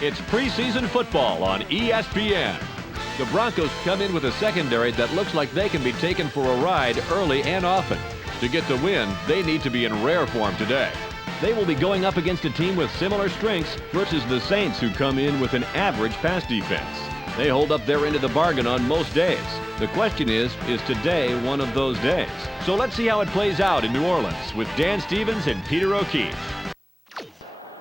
It's preseason football on ESPN. The Broncos come in with a secondary that looks like they can be taken for a ride early and often. To get the win, they need to be in rare form today. They will be going up against a team with similar strengths versus the Saints, who come in with an average pass defense. They hold up their end of the bargain on most days. The question is today one of those days? So let's see how it plays out in New Orleans with Dan Stevens and Peter O'Keefe.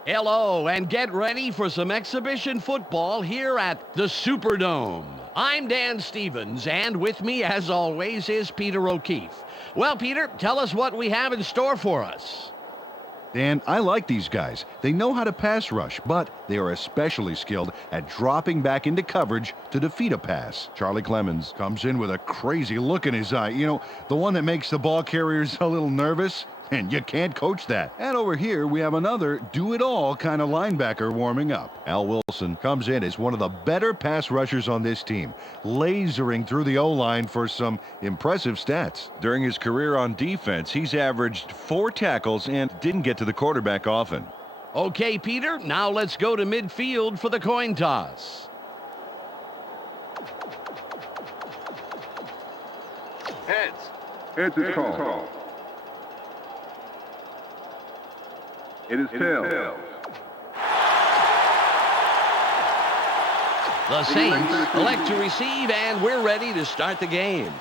Hello, and get ready for some exhibition football here at the Superdome. I'm Dan Stevens, and with me, as always, is Peter O'Keefe. Well, Peter, tell us what we have in store for us. Dan, I like these guys. They know how to pass rush, but they are especially skilled at dropping back into coverage to defeat a pass. Charlie Clemens comes in with a crazy look in his eye. You know, the one that makes the ball carriers a little nervous. And you can't coach that. And over here, we have another do-it-all kind of linebacker warming up. Al Wilson comes in as one of the better pass rushers on this team, lasering through the O-line for some impressive stats. During his career on defense, he's averaged 4 tackles and didn't get to the quarterback often. Okay, Peter, now let's go to midfield for the coin toss. Heads. Heads is called. It is tails. The Saints elect to receive, and we're ready to start the game.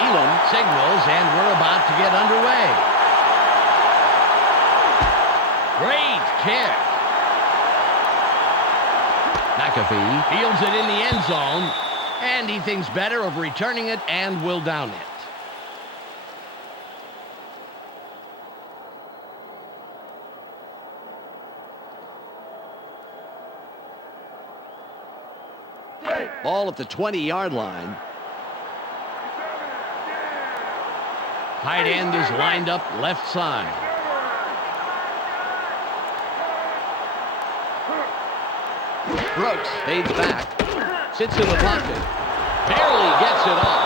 Elam signals, and we're about to get underway. Great kick. McAfee fields it in the end zone, and he thinks better of returning it and will down it. Ball at the 20-yard line. Tight end is lined up left side. Brooks fades back, sits in the pocket, barely gets it off.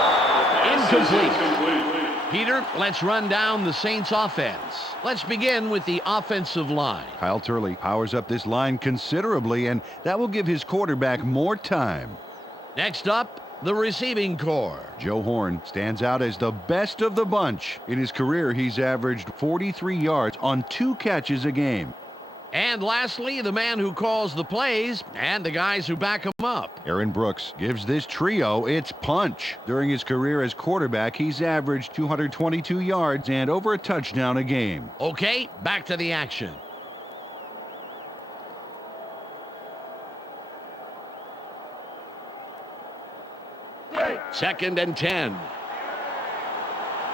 Incomplete. Peter, let's run down the Saints offense. Let's begin with the offensive line. Kyle Turley powers up this line considerably, and that will give his quarterback more time. Next up, the receiving corps. Joe Horn stands out as the best of the bunch. In his career, he's averaged 43 yards on 2 catches a game. And lastly, the man who calls the plays and the guys who back him up. Aaron Brooks gives this trio its punch. During his career as quarterback, he's averaged 222 yards and over a touchdown a game. Okay, back to the action. Second and 10.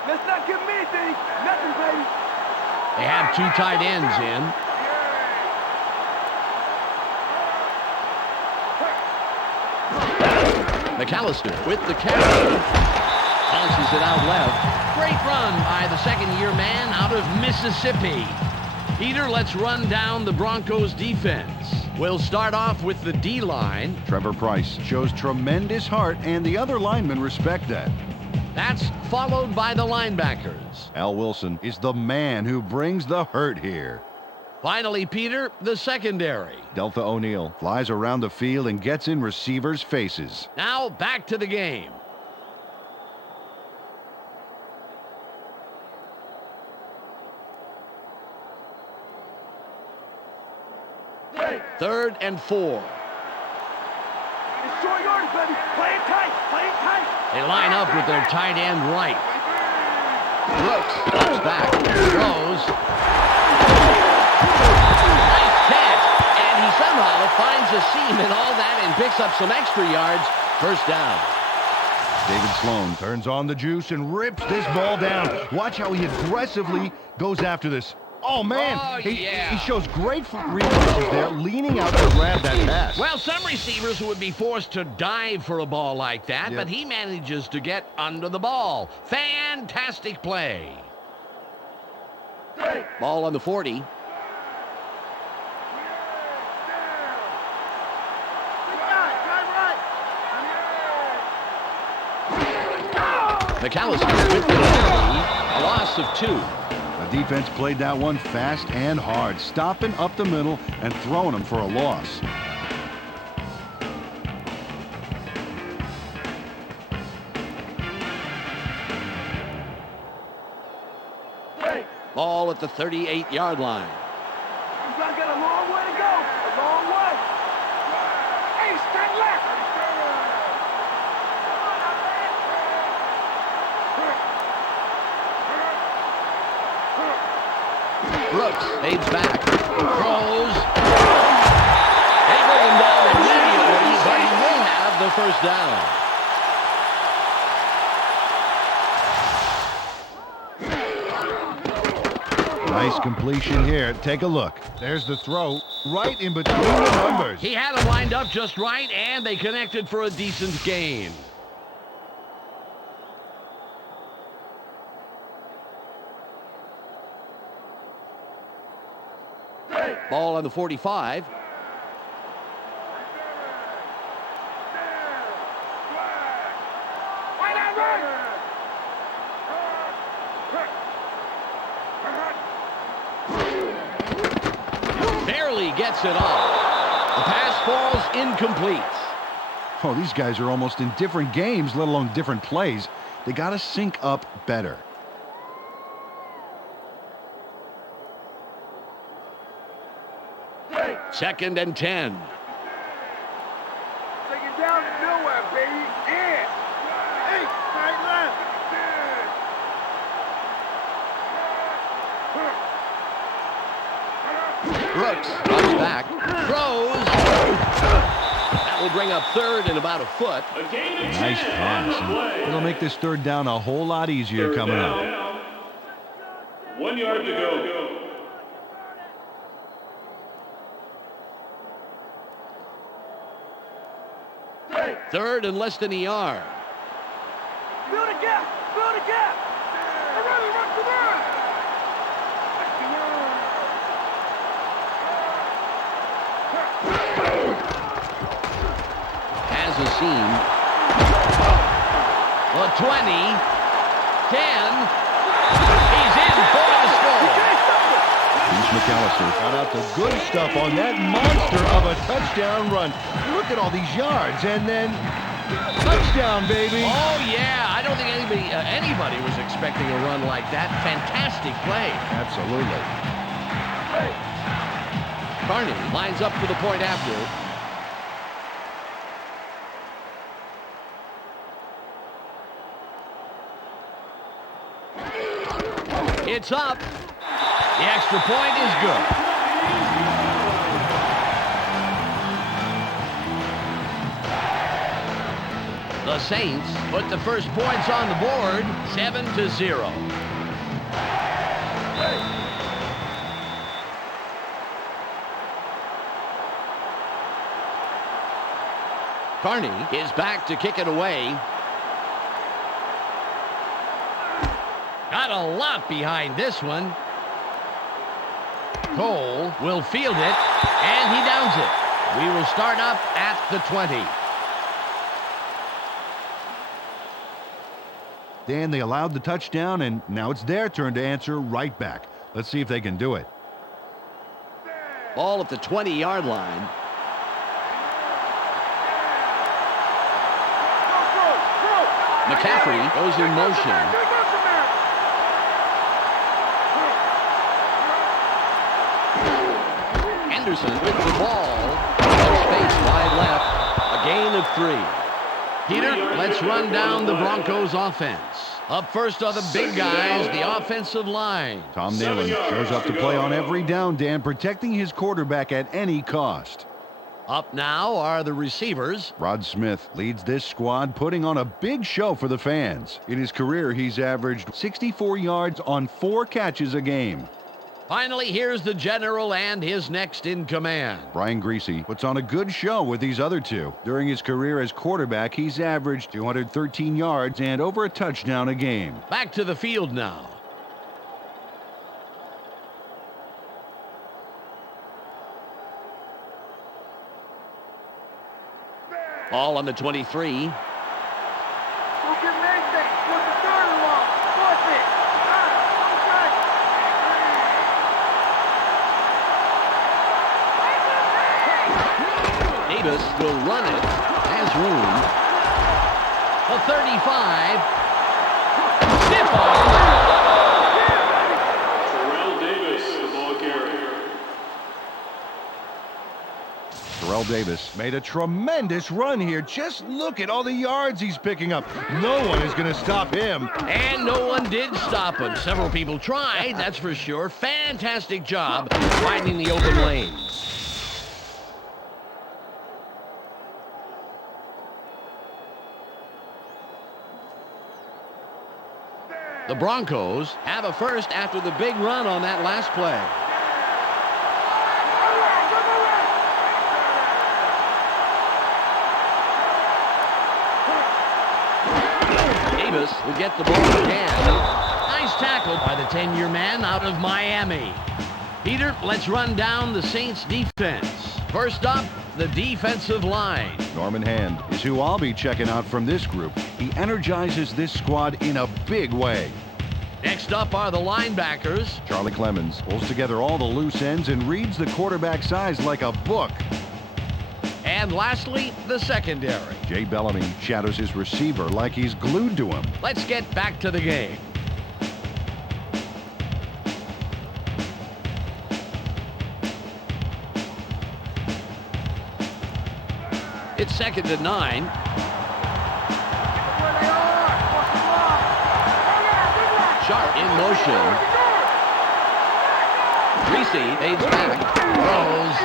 Let's not give me anything. Nothing, baby. They have 2 tight ends in. McAllister with the carry. Launches it out left. Great run by the second-year man out of Mississippi. Peter, let's run down the Broncos defense. We'll start off with the D-line. Trevor Pryce shows tremendous heart, and the other linemen respect that. That's followed by the linebackers. Al Wilson is the man who brings the hurt here. Finally, Peter, the secondary. Deltha O'Neal flies around the field and gets in receivers' faces. Now back to the game. Third and 4. It's short yardage, baby. Play it tight. Play it tight. They line up with their tight end right. Brooks steps back, throws. Nice catch. And he somehow finds a seam in all that and picks up some extra yards. First down. David Sloan turns on the juice and rips this ball down. Watch how he aggressively goes after this. Oh, man. Oh, yeah. He shows great reflexes there, leaning out to grab that pass. Well, some receivers would be forced to dive for a ball like that, but he manages to get under the ball. Fantastic play. Ball on the 40. McAllister with the penalty, a loss of 2. The defense played that one fast and hard, stopping up the middle and throwing them for a loss. Ball at the 38-yard line. You guys got a long way to go. A long way. Hey, straight left. Brooks fades back. Throws. They bring him down immediately, but he will have the first down. Nice completion here. Take a look. There's the throw right in between the numbers. He had him lined up just right, and they connected for a decent gain. Ball on the 45. Barely gets it off. The pass falls incomplete. Oh, these guys are almost in different games, let alone different plays. They got to sync up better. Second and 10. Take it down to nowhere, baby. Yeah. Hey, right left. Brooks runs back, throws. That will bring up third and about a foot. Nice pass. And it'll make this third down a whole lot easier coming up. 1 yard to go. Third and less than a yard. Build a gap. Build a gap. Come on. Has a seam. The 20. 10. He's in for the score. Here's McAllister. Got out the good stuff on that monster of a touchdown run. Look at all these yards, and then touchdown, baby. Oh, yeah. I don't think anybody was expecting a run like that. Fantastic play. Absolutely. Carney lines up for the point after. It's up. The extra point is good. The Saints put the first points on the board, 7-0. Carney is back to kick it away. Got a lot behind this one. Cole will field it, and he downs it. We will start up at the 20. Dan, they allowed the touchdown, and now it's their turn to answer right back. Let's see if they can do it. Ball at the 20-yard line. McCaffrey goes in motion. Anderson with the ball. Space wide left. A gain of 3. Peter, let's run down the Broncos offense. Up first are the big guys, the offensive line. Tom Nalen shows up to play on every down, Dan, protecting his quarterback at any cost. Up now are the receivers. Rod Smith leads this squad, putting on a big show for the fans. In his career, he's averaged 64 yards on 4 catches a game. Finally, here's the general and his next in command. Brian Greasy puts on a good show with these other two. During his career as quarterback, he's averaged 213 yards and over a touchdown a game. Back to the field now. Ball on the 23. Who can make that? What's the third? Davis will run it. Has room. The 35. Stiff arm. Terrell Davis, the ball carrier. Terrell Davis made a tremendous run here. Just look at all the yards he's picking up. No one is going to stop him. And no one did stop him. Several people tried, that's for sure. Fantastic job finding the open lane. The Broncos have a first after the big run on that last play. Davis will get the ball again. Nice tackle by the 10-year man out of Miami. Peter, let's run down the Saints defense. First up, the defensive line. Norman Hand is who I'll be checking out from this group. He energizes this squad in a big way. Next up are the linebackers. Charlie Clemens pulls together all the loose ends and reads the quarterback's eyes like a book. And lastly, the secondary. Jay Bellamy shadows his receiver like he's glued to him. Let's get back to the game. It's 2nd and 9. Sharp in motion. Reese fades back. Throws.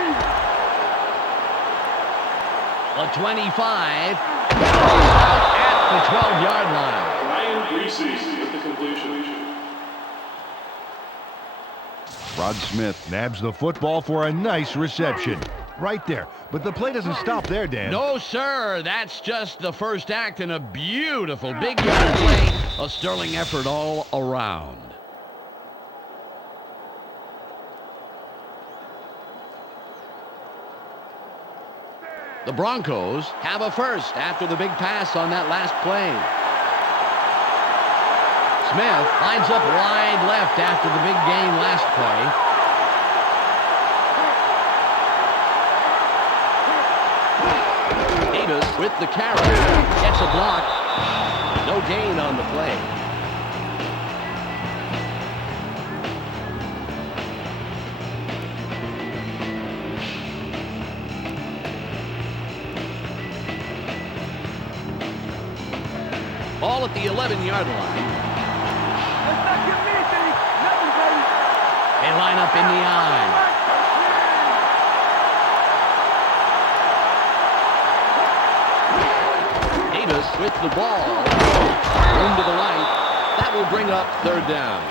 A 25. At the 12-yard line. Ryan Greasy with the completion. Rod Smith nabs the football for a nice reception. Right there. But the play doesn't stop there, Dan. No, sir. That's just the first act in a beautiful big yard play. A sterling effort all around. The Broncos have a first after the big pass on that last play. Smith lines up wide left after the big gain last play. Davis with the carry. Gets a block. No gain on the play. Ball at the 11-yard line. They line up in the eye. Davis with the ball. Room to the right. That will bring up 3rd down.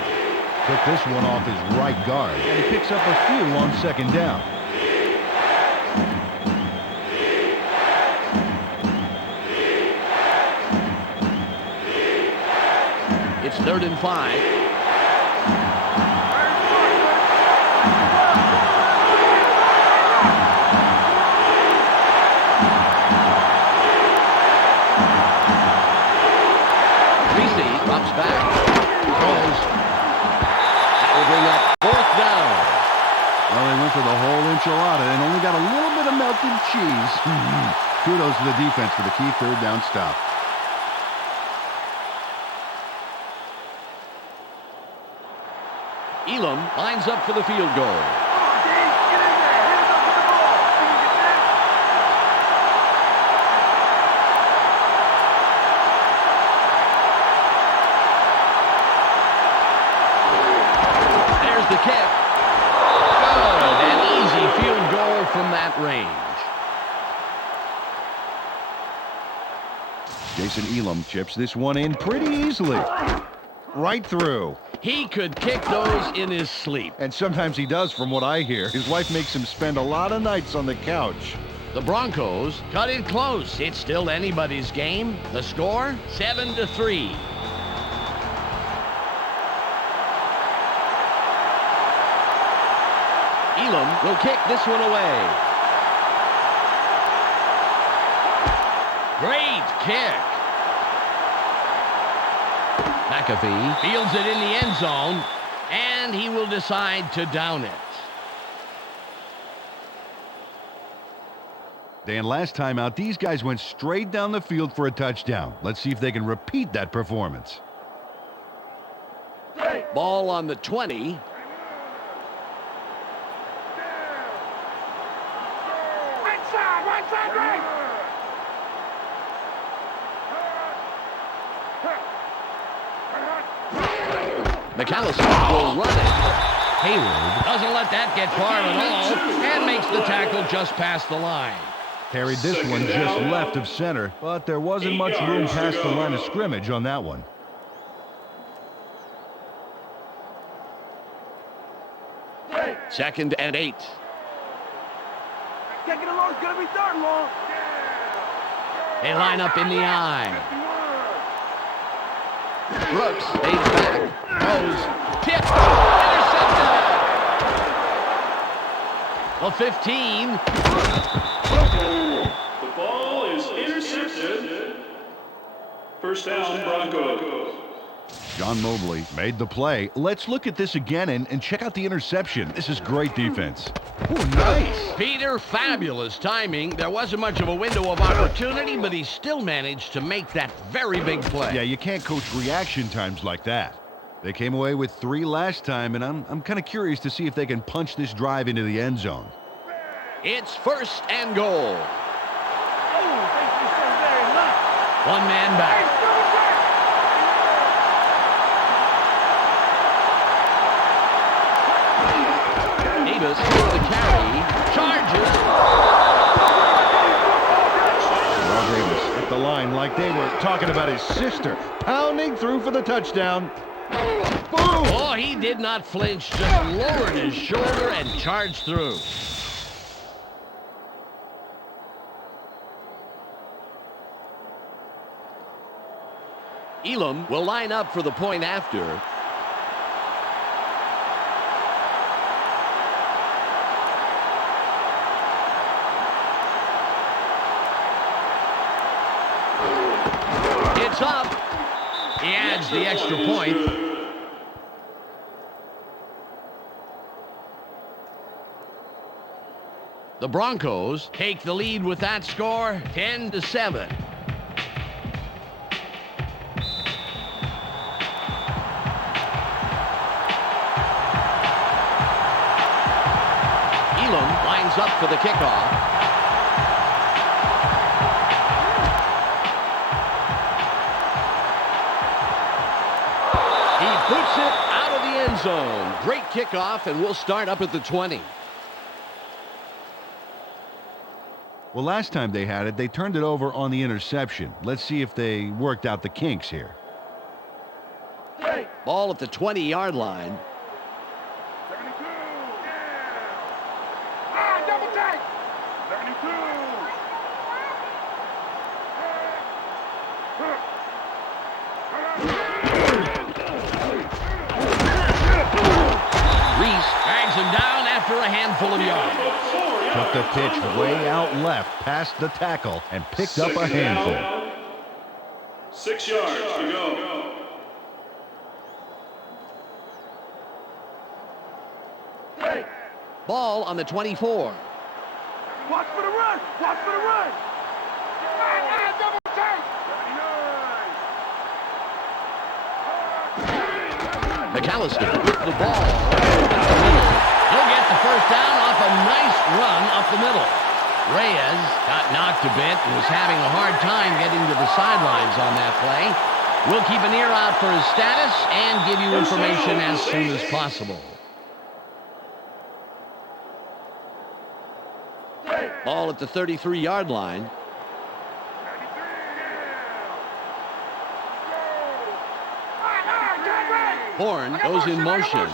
Took this one off his right guard, and he picks up a few on 2nd down. It's 3rd and 5. Drops back. Throws. That will bring up 4th down. Well, they went for the whole enchilada and only got a little bit of melted cheese. Kudos to the defense for the key 3rd down stop. Elam lines up for the field goal. The kick. Good. An easy field goal from that range. Jason Elam chips this one in pretty easily. Right through. He could kick those in his sleep. And sometimes he does, from what I hear. His wife makes him spend a lot of nights on the couch. The Broncos cut it close. It's still anybody's game. The score, 7-3. Elam will kick this one away. Great kick. McAfee fields it in the end zone, and he will decide to down it. Dan, last time out, these guys went straight down the field for a touchdown. Let's see if they can repeat that performance. Ball on the 20. Right side, right! McAllister will run it. Hayward doesn't let that get far at all and makes the tackle just past the line. Carried this one just left of center, but there wasn't much room past the line of scrimmage on that one. Second and 8. Taking it long, it's gonna be third long. They line up in the eye. Brooks stays back. Goes. Tipped. Intercepted. The 15. The ball is intercepted. First down, Broncos. John Mobley made the play. Let's look at this again and check out the interception. This is great defense. Ooh, nice. Peter, fabulous timing. There wasn't much of a window of opportunity, but he still managed to make that very big play. Yeah, you can't coach reaction times like that. They came away with 3 last time, and I'm kind of curious to see if they can punch this drive into the end zone. It's first and goal. Oh, thank you so very much. One man back. Davis with the carry. Charges. Well, Davis at the line like they were talking about his sister, pounding through for the touchdown. Boom! Oh, he did not flinch, just lowered his shoulder and charged through. Elam will line up for the point after. It's up. He adds the extra point. The Broncos take the lead with that score, 10-7. Elam lines up for the kickoff. He puts it out of the end zone. Great kickoff, and we'll start up at the 20. Well, last time they had it, they turned it over on the interception. Let's see if they worked out the kinks here. Ball at the 20-yard line. 72. Ah, double take. 72. Reese drags him down after a handful of yards. Took the pitch way out left, past the tackle, and picked up a handful. 6 yards to go. Ball on the 24. Watch for the run. Watch for the run. Ah, double take. 79. McAllister with the ball. He'll get the first down off a nice run up the middle. Reyes got knocked a bit and was having a hard time getting to the sidelines on that play. We'll keep an ear out for his status and give you information as soon as possible. Ball at the 33-yard line. Horn goes in motion.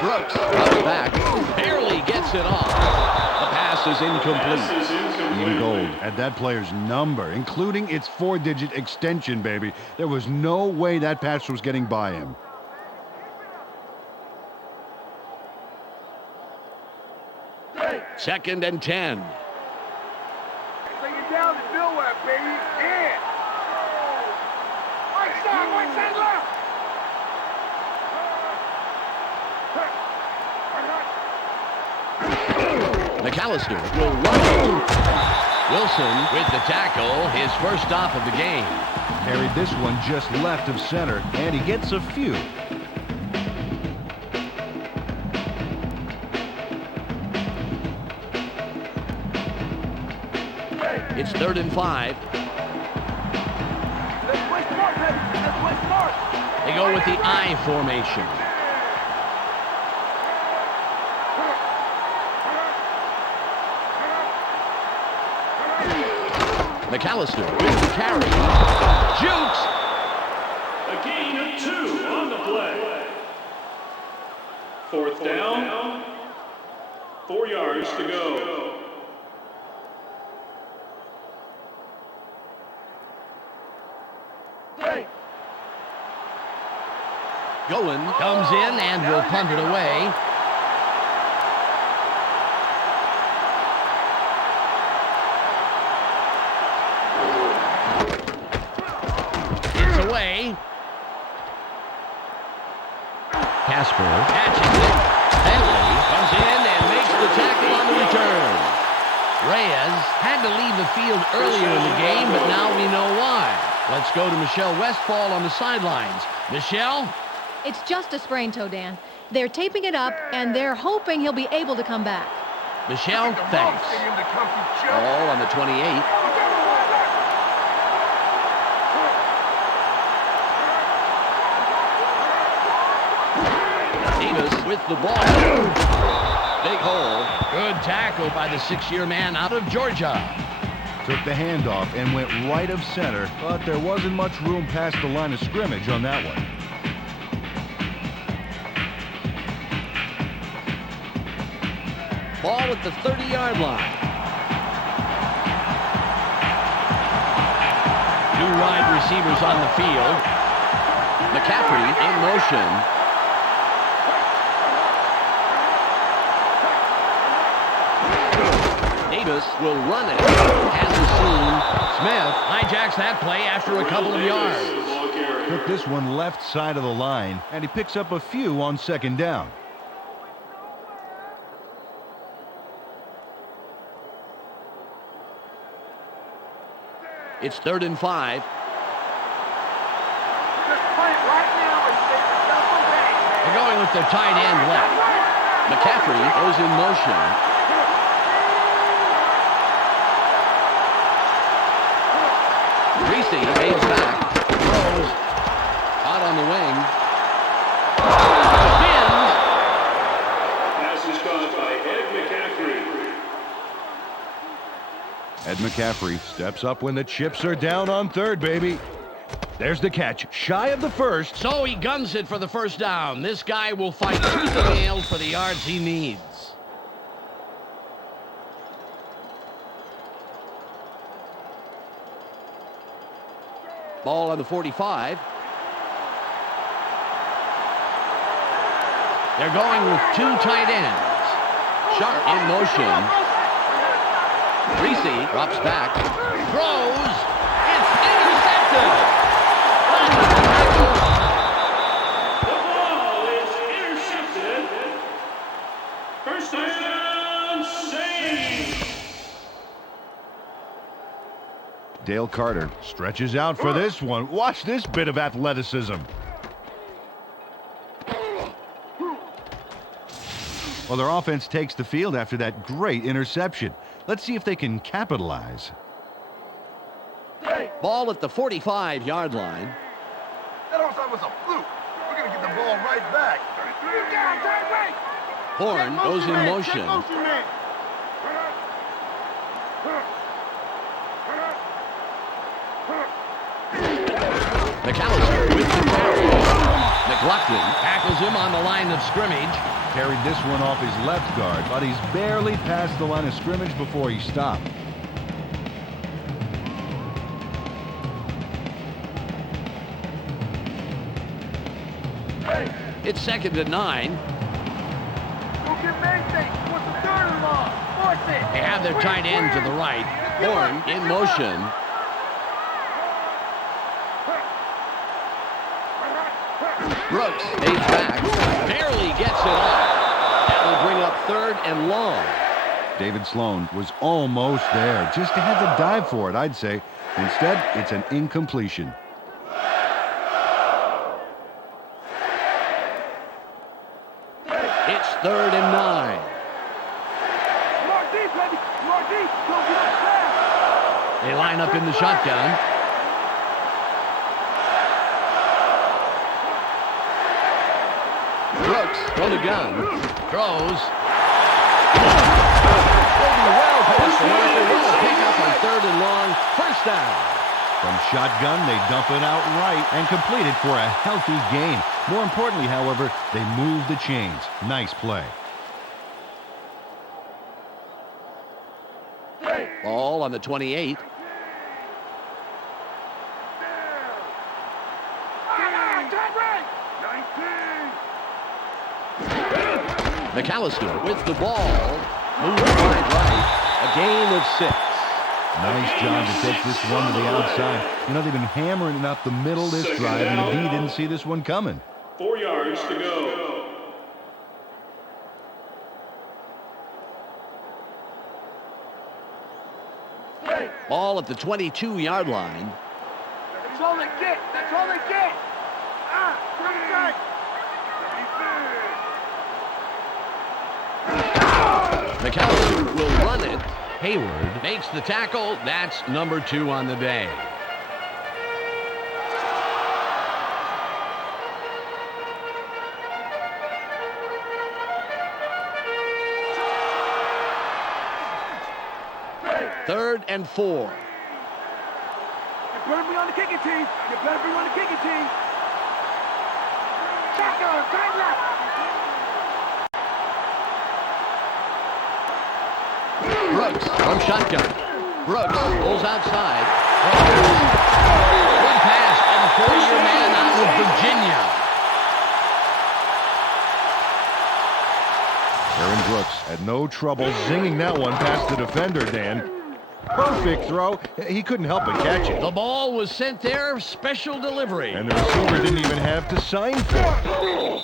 Brooks comes back, barely gets it off. The pass is incomplete. Ian Gold had that player's number, including its 4-digit extension, baby. There was no way that pass was getting by him. Second and 10. Bring it down to nowhere, baby. Yeah. Right side left. McAllister will run. Wilson with the tackle, his first stop of the game. Carried this one just left of center, and he gets a few. It's 3rd and 5. Let's play smart, baby. Let's play smart. They go with the I formation. McAllister with the carry. Jukes. A gain of 2 on the play. 4th down. 4 yards to go. Goen comes in and will punt it away. It's away. Casper catches it. Bentley comes in and makes the tackle on the return. Reyes had to leave the field earlier in the game, but now we know why. Let's go to Michelle Westfall on the sidelines. Michelle? It's just a sprained toe, Dan. They're taping it up, and they're hoping he'll be able to come back. Michelle, thanks. Ball on the 28. Davis with the ball. Big hole. Good tackle by the 6-year man out of Georgia. Took the handoff and went right of center, but there wasn't much room past the line of scrimmage on that one. Ball at the 30-yard line. 2 wide receivers on the field. McCaffrey in motion. Davis will run it. Has the seam. Smith hijacks that play after a couple of yards. Took this one left side of the line, and he picks up a few on 2nd down. It's 3rd and 5. Just play it right now and take yourself away. They're going with their tight end left. McCaffrey goes in motion. Reese fades back. Throws. Out on the wing. Spins. Pass is caught by Ed McCaffrey. Ed McCaffrey steps up when the chips are down on 3rd, baby. There's the catch, shy of the 1st. So he guns it for the first down. This guy will fight tooth and nail for the yards he needs. Ball on the 45. They're going with 2 tight ends. Sharp in motion. Reese drops back. Throws. It's intercepted. The ball is intercepted. First down, save. Dale Carter stretches out for this one. Watch this bit of athleticism. Well, their offense takes the field after that great interception. Let's see if they can capitalize. Ball at the 45-yard line. That offside was a fluke. We're going to get the ball right back. Horn goes in motion. McAllister with the carry. McLaughlin tackles him on the line of scrimmage. Carried this one off his left guard, but he's barely past the line of scrimmage before he stopped. It's 2nd and 9. Don't give him anything. What's the 3rd and long? Force it. They have their tight end to the right. Horn in motion. Brooks fades back. Barely gets it off. That will bring up 3rd and long. David Sloan was almost there. Just had to dive for it, I'd say. Instead, it's an incompletion. It's 3rd and 9. More deep, baby. More deep. Don't get it fast. They line up in the shotgun. Brooks from the gun. Throws. Will be well past the marker. What a pickup on 3rd and long. First down. From shotgun, they dump it out right and complete it for a healthy gain. More importantly, however, they move the chains. Nice play. Ball on the 28. McAllister with the ball. Moves wide right. A gain of 6. Nice job to take this one to the outside. You know, they've been hammering it up the middle this drive, and he didn't see this one coming. 4 yards to go. Ball at the 22-yard line. That's all they get. That's all they get. McAllister will run it. Hayward makes the tackle. That's number 2 on the day. Third and 4. You better be on the kicking team. You better be on the kicking team. Shotgun, right left. Brooks from shotgun. Brooks pulls outside. Good pass by the 4-year man out of Virginia. Aaron Brooks had no trouble zinging that one past the defender, Dan. Perfect throw. He couldn't help but catch it. The ball was sent there, special delivery. And the receiver didn't even have to sign for it.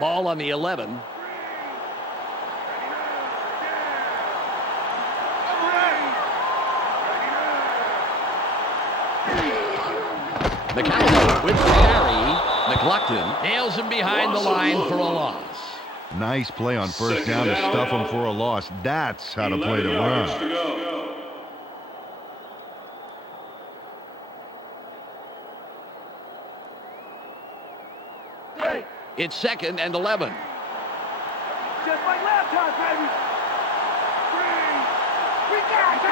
Ball on the 11. McAllister with the carry. McLaughlin nails him behind the line for a loss. Nice play on first down to stuff him for a loss. That's how to play the run. It's 2nd and 11. Just like last time, baby. We got it.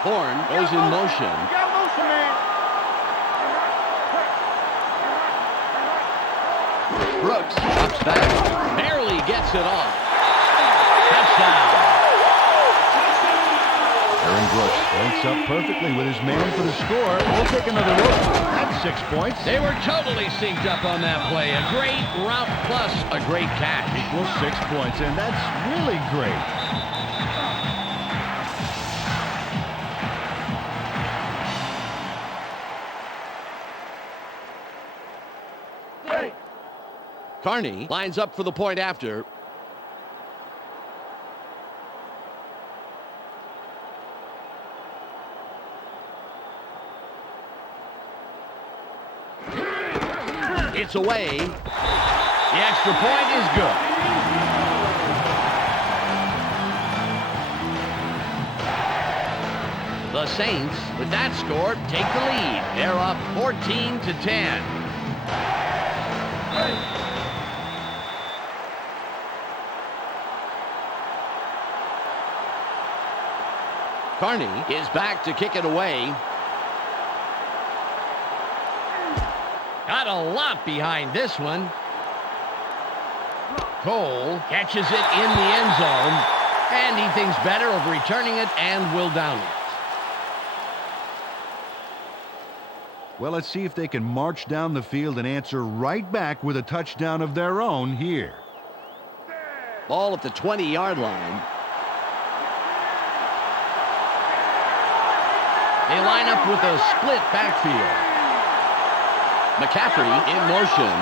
Horn goes in motion. We got motion, man. Brooks drops back. Barely gets it off. Touchdown. Aaron Brooks links up perfectly with his man for the score. We'll take another look. That's 6 points. They were totally synced up on that play. A great route plus a great catch. Equals 6 points, and that's really great. Carney lines up for the point after. It's away. The extra point is good. The Saints, with that score, take the lead. They're up 14-10. Carney is back to kick it away. Got a lot behind this one. Cole catches it in the end zone, and he thinks better of returning it and will down it. Well, let's see if they can march down the field and answer right back with a touchdown of their own here. Ball at the 20-yard line. They line up with a split backfield. McCaffrey in motion.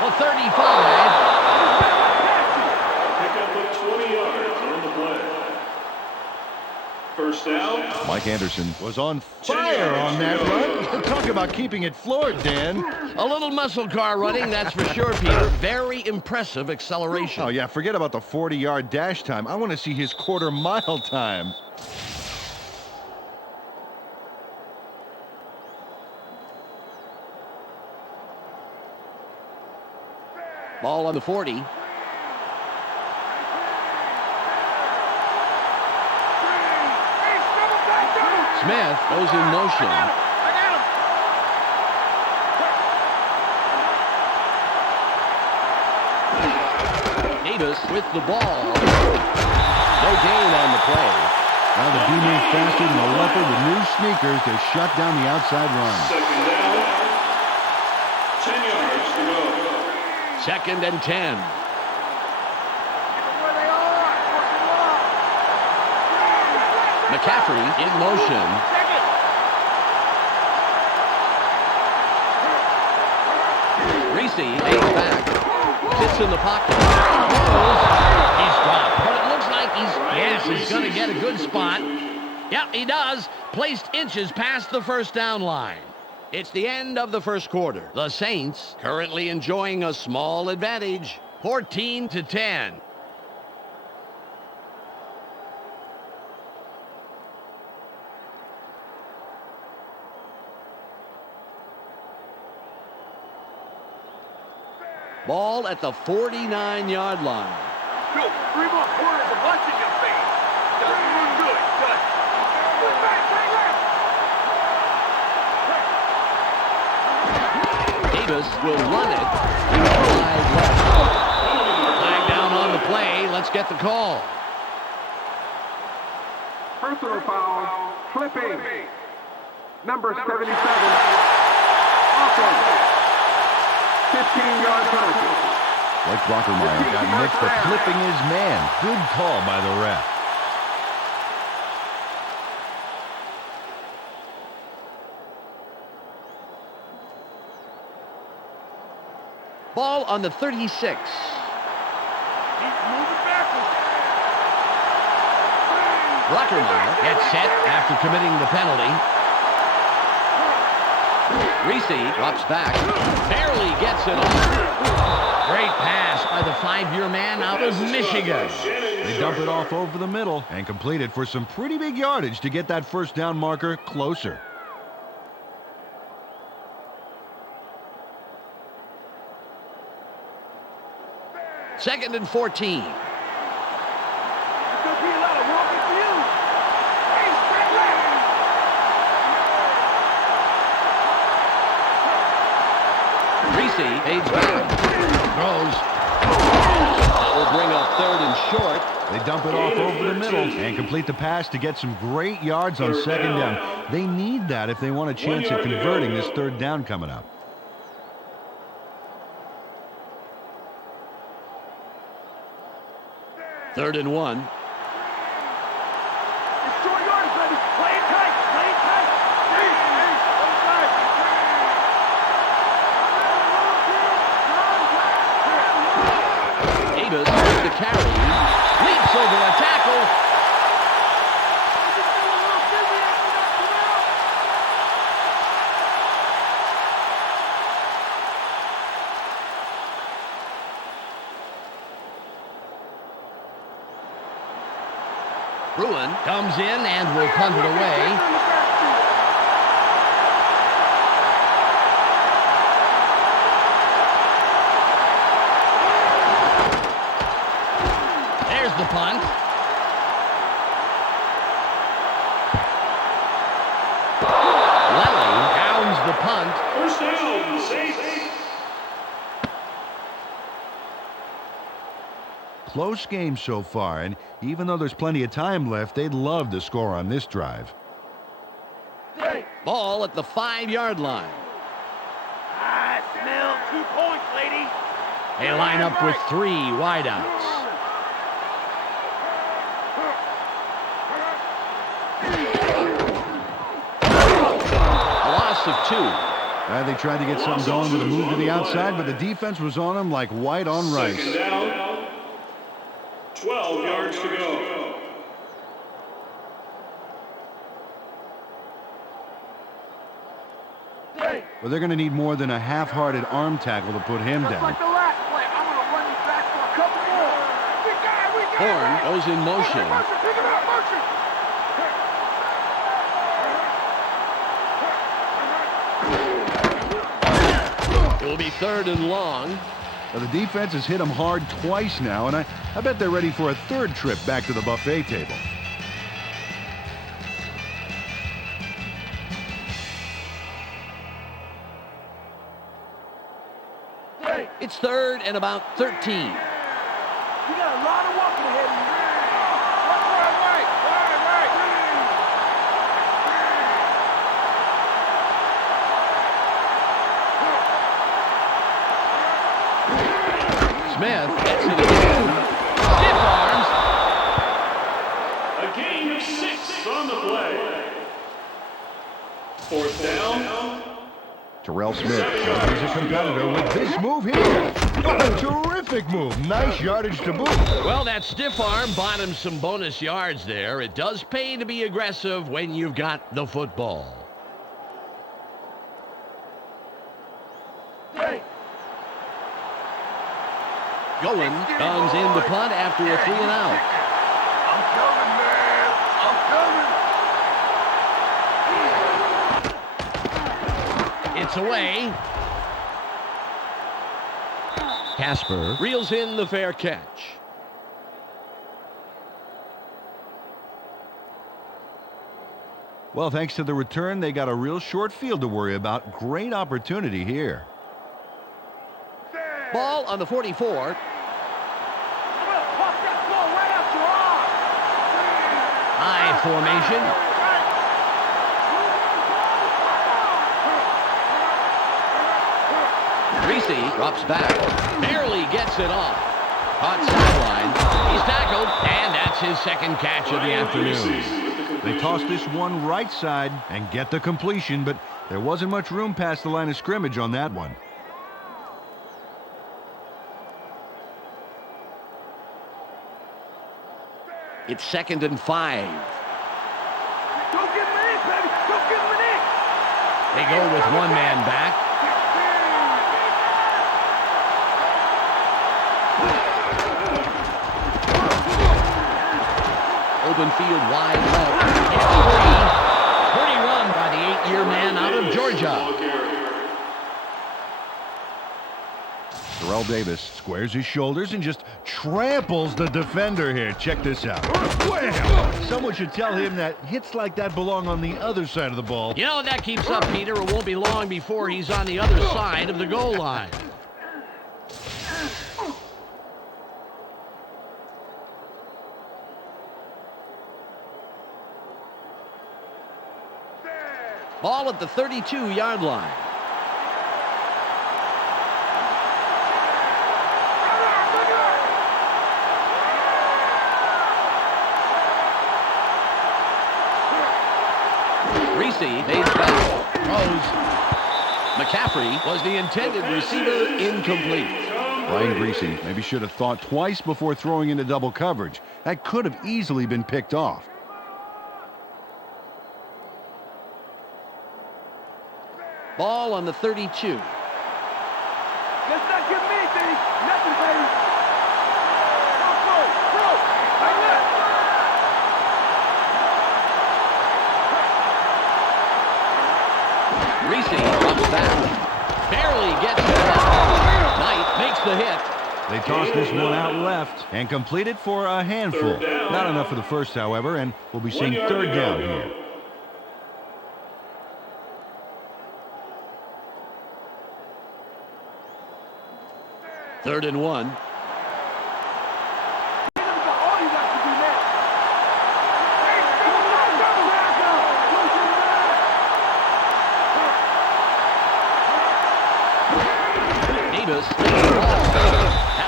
Well, 35. Pick up of 20 yards on the play. First down. Mike Anderson was on fire on that run. Talk about keeping it floored, Dan. A little muscle car running, that's for sure, Peter. Very impressive acceleration. Oh, yeah, forget about the 40-yard dash time. I want to see his quarter-mile time. Ball on the 40. Smith goes in motion. Davis with the ball. No gain on the play. Now the D moves faster than the leopard with new sneakers to shut down the outside run. Second down. 10 yards to go. Second and 10. McCaffrey in motion. Reese aims back. Sits in the pocket. He's dropped. But it looks like he's going to get a good spot. Yep, he does. Placed inches past the first down line. It's the end of the first quarter. The Saints currently enjoying a small advantage. 14-10. Ball at the 49-yard line. Go. 3 more quarters of watching your face. Doesn't look good. Good. Move back, Davis will run it. Flag down on the play. Let's get the call. Personal foul, flipping. Number 77. Offense. 15-yard penalty. Like Brockermeyer got nicked for flipping his man. Good call by the ref. Ball on the 36. Keep moving backwards. Brockermeyer gets set after committing the penalty. Reese drops back. Barely gets it off. Great pass by the 5-year man out of Michigan. They dump it off over the middle and complete it for some pretty big yardage to get that first down marker closer. Second and 14. There's going to be a lot of walking for you. Hey, straight left. Reese fades back. Throws. That will bring up third and short. They dump it off over the middle and complete the pass to get some great yards on second down. They need that if they want a chance at converting this third down coming up. Third and 1. It's short yards, baby. Play it tight. Play it tight. Hey, other side. Davis with the carry. Leaps over a tackle. Bruin comes in and will punt it away. There's the punt. Lally downs the punt. First down, Saints. Close game so far, and even though there's plenty of time left, they'd love to score on this drive. Ball at the 5-yard line. Ah, 2 points, lady. They line up with 3 wideouts. A loss of 2. They tried to get something going with a move to the outside, but the defense was on them like white on rice. Second down. 12 yards to go. Well, they're going to need more than a half-hearted arm tackle to put him Just down. like the last play, I'm going to run you back for a couple more. We got Horn goes in motion. Pick him up, motion. It will be 3rd and long. Well, the defense has hit them hard twice now, and I bet they're ready for a 3rd trip back to the buffet table. It's 3rd and about 13. You got a lot of walking ahead of you. Right. Smith gets it again. Stiff arms. A gain of 6 on the play. 4th down. Terrell Smith shows he's a competitor with this move here. Oh, terrific move. Nice yardage to boot. Well, that stiff arm bought him some bonus yards there. It does pay to be aggressive when you've got the football. Going comes in the punt after a 3 and out. I'm coming, man. I'm coming. It's away. Casper reels in the fair catch. Well, thanks to the return, they got a real short field to worry about. Great opportunity here. Ball on the 44. I'm going to pop that ball right out your arm. High formation. Reese drops back. Barely gets it off. Caught sideline. He's tackled, and that's his 2nd catch of the afternoon. They toss this one right side and get the completion, but there wasn't much room past the line of scrimmage on that one. It's 2nd and 5. Don't give him an inch, baby. Don't give him an inch. They go with 1 man back. Open field wide left. It's 3. Pretty run by the 8-year man out of Georgia. Terrell Davis squares his shoulders and just tramples the defender here. Check this out. Wham! Someone should tell him that hits like that belong on the other side of the ball. You know, if that keeps up, Peter, it won't be long before he's on the other side of the goal line. Ball at the 32-yard line. Reese made back. Throws. McCaffrey was the intended receiver, incomplete. Brian Grease maybe should have thought twice before throwing into double coverage. That could have easily been picked off. Ball on the 32. Let's not give him anything. Nothing, baby. Bro. Right there. Reese drops back. Barely gets it up. Knight makes the hit. They toss this one out left and complete it for a handful. Not enough for the first, however, and we'll be seeing 3rd down here. Third and 1. All you got to do now.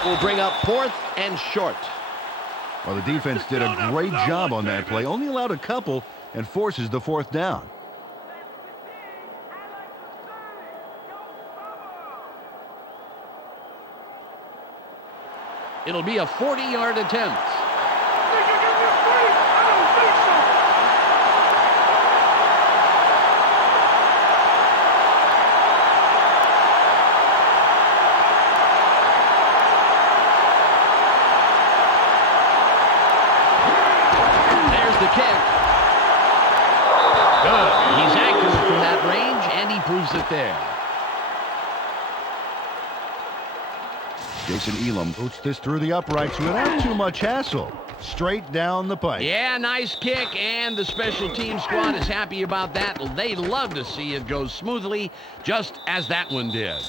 will bring up 4th and short. Well, the defense did a great job on that play. Only allowed a couple and forces the 4th down. It'll be a 40-yard attempt. There's the kick. Good. He's accurate from that range, and he proves it there. Jason Elam boots this through the uprights without too much hassle. Straight down the pipe. Yeah, nice kick, and the special team squad is happy about that. They love to see it go smoothly, just as that one did.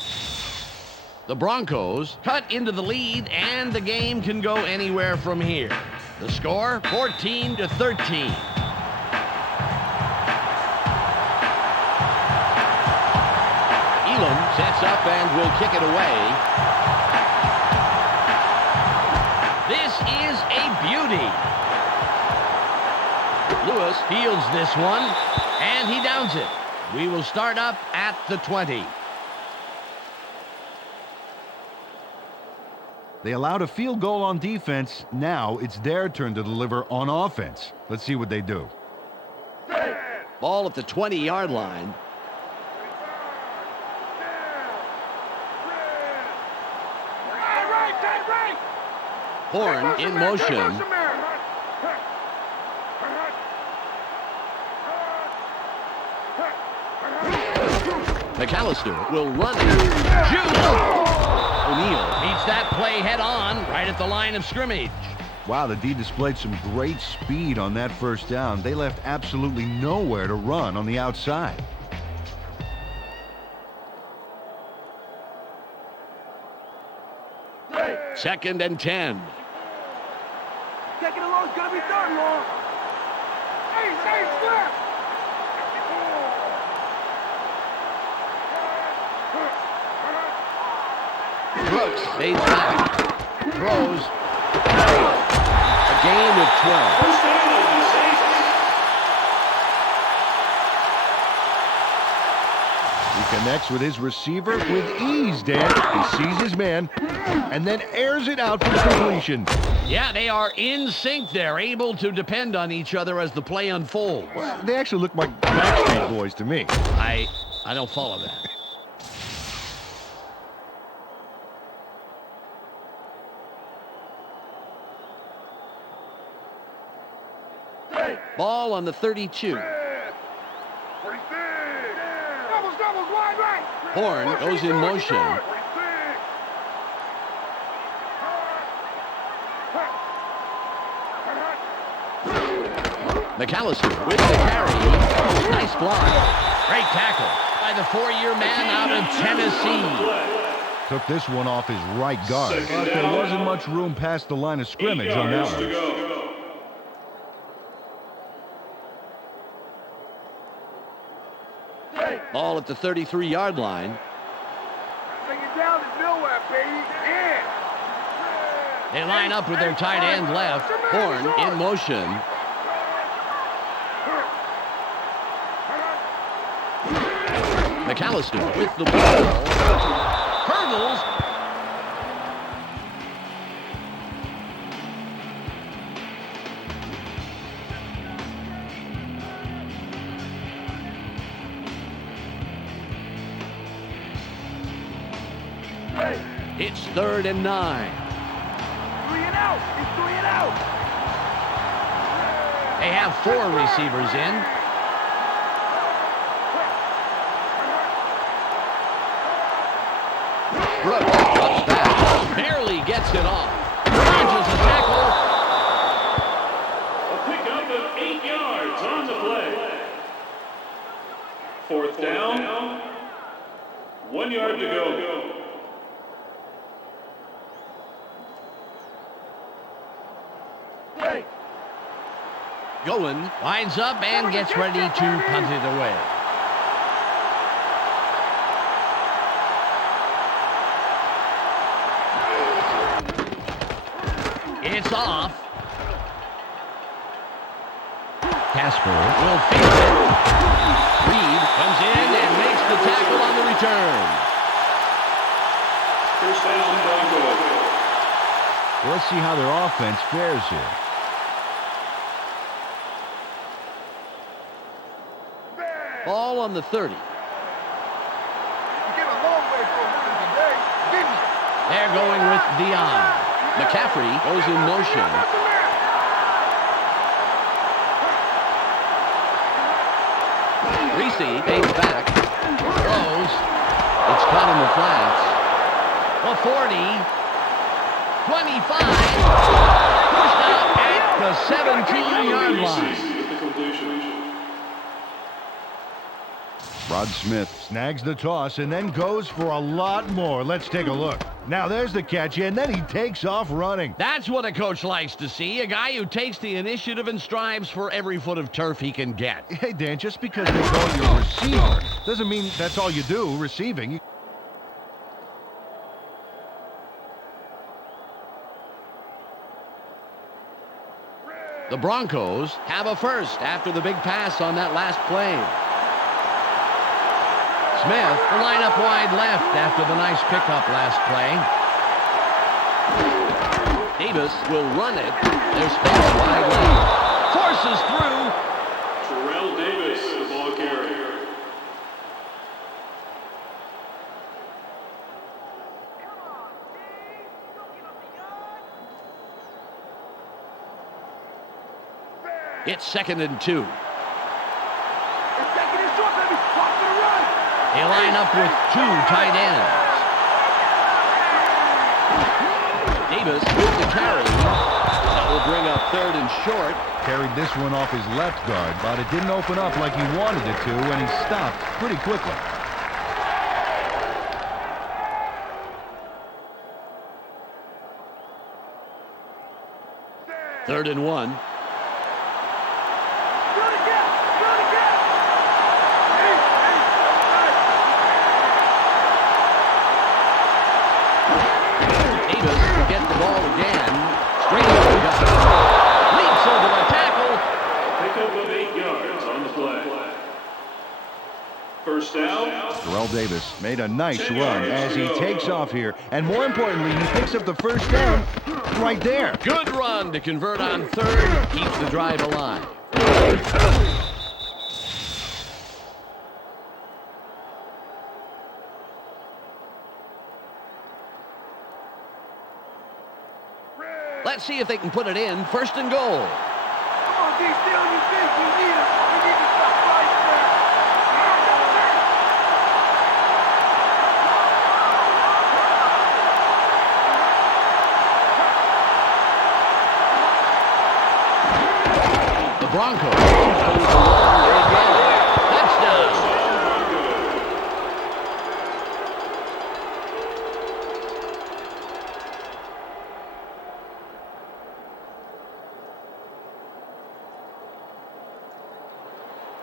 The Broncos cut into the lead, and the game can go anywhere from here. The score, 14-13. Elam sets up and will kick it away. This is a beauty. Lewis fields this one, and he downs it. We will start up at the 20. They allowed a field goal on defense. Now it's their turn to deliver on offense. Let's see what they do. Ball at the 20-yard line. Horn in motion. McAllister will run it. Shoot! O'Neal meets that play head on right at the line of scrimmage. Wow, the D displayed some great speed on that first down. They left absolutely nowhere to run on the outside. Second and 10. Taking it long is gonna be done, long. Hey, square. Brooks fades back. Throws. A gain of 12. First down on the Saints. He connects with his receiver with ease, Dan. He sees his man and then airs it out for the completion. Yeah, they are in sync. They're able to depend on each other as the play unfolds. Well, they actually look like Backstreet Boys to me. I don't follow that. Ball on the 32. Doubles, wide right. Horn goes in motion. McAllister with the carry. Nice block. Great tackle by the 4-year man out of Tennessee. Took this one off his right guard, but there wasn't much room past the line of scrimmage on that one. Ball at the 33-yard line. Bring it down to nowhere, baby. Yeah. They line up with their tight end left. Horn in motion. McAllister with the ball. Hurdles. It's 3rd and 9. 3 and out. It's 3 and out. They have 4 receivers in. Brooks drops back. Barely gets it off. Launches a tackle. A pickup of 8 yards on the play. 4th down. 1 yard to go. Goen lines up and gets ready to punt it away. It's off. Casper will field it. Reed comes in and makes the tackle on the return. First down, Broncos. Well, let's see how their offense fares here. Ball on the 30. They're going with Dion. McCaffrey goes in motion. Reese takes back. Throws. It's caught in the flats. A 40. 25. Pushed out at the 17-yard line. Rod Smith snags the toss and then goes for a lot more. Let's take a look. Now there's the catch, and then he takes off running. That's what a coach likes to see, a guy who takes the initiative and strives for every foot of turf he can get. Hey, Dan, just because they call you a receiver doesn't mean that's all you do, receiving. The Broncos have a first after the big pass on that last play. Smith will line up wide left after the nice pickup last play. Davis will run it. There's space wide left. Forces through. Terrell Davis, the ball carrier. It's 2nd and 2. They line up with 2 tight ends. Davis with the carry. That will bring up 3rd and short. Carried this one off his left guard, but it didn't open up like he wanted it to, and he stopped pretty quickly. Third and 1. Get the ball again. Straight over the gut. Leaps over the tackle. Pickup of 8 yards on the play. First down. Terrell Davis made a nice run as he takes off here, and more importantly, he picks up the first down right there. Good run to convert on 3rd. Keeps the drive alive. Let's see if they can put it in. 1st and goal. Come on, D, stay on your feet. We need it. We need to stop right there. The Broncos goes along again. Touchdown.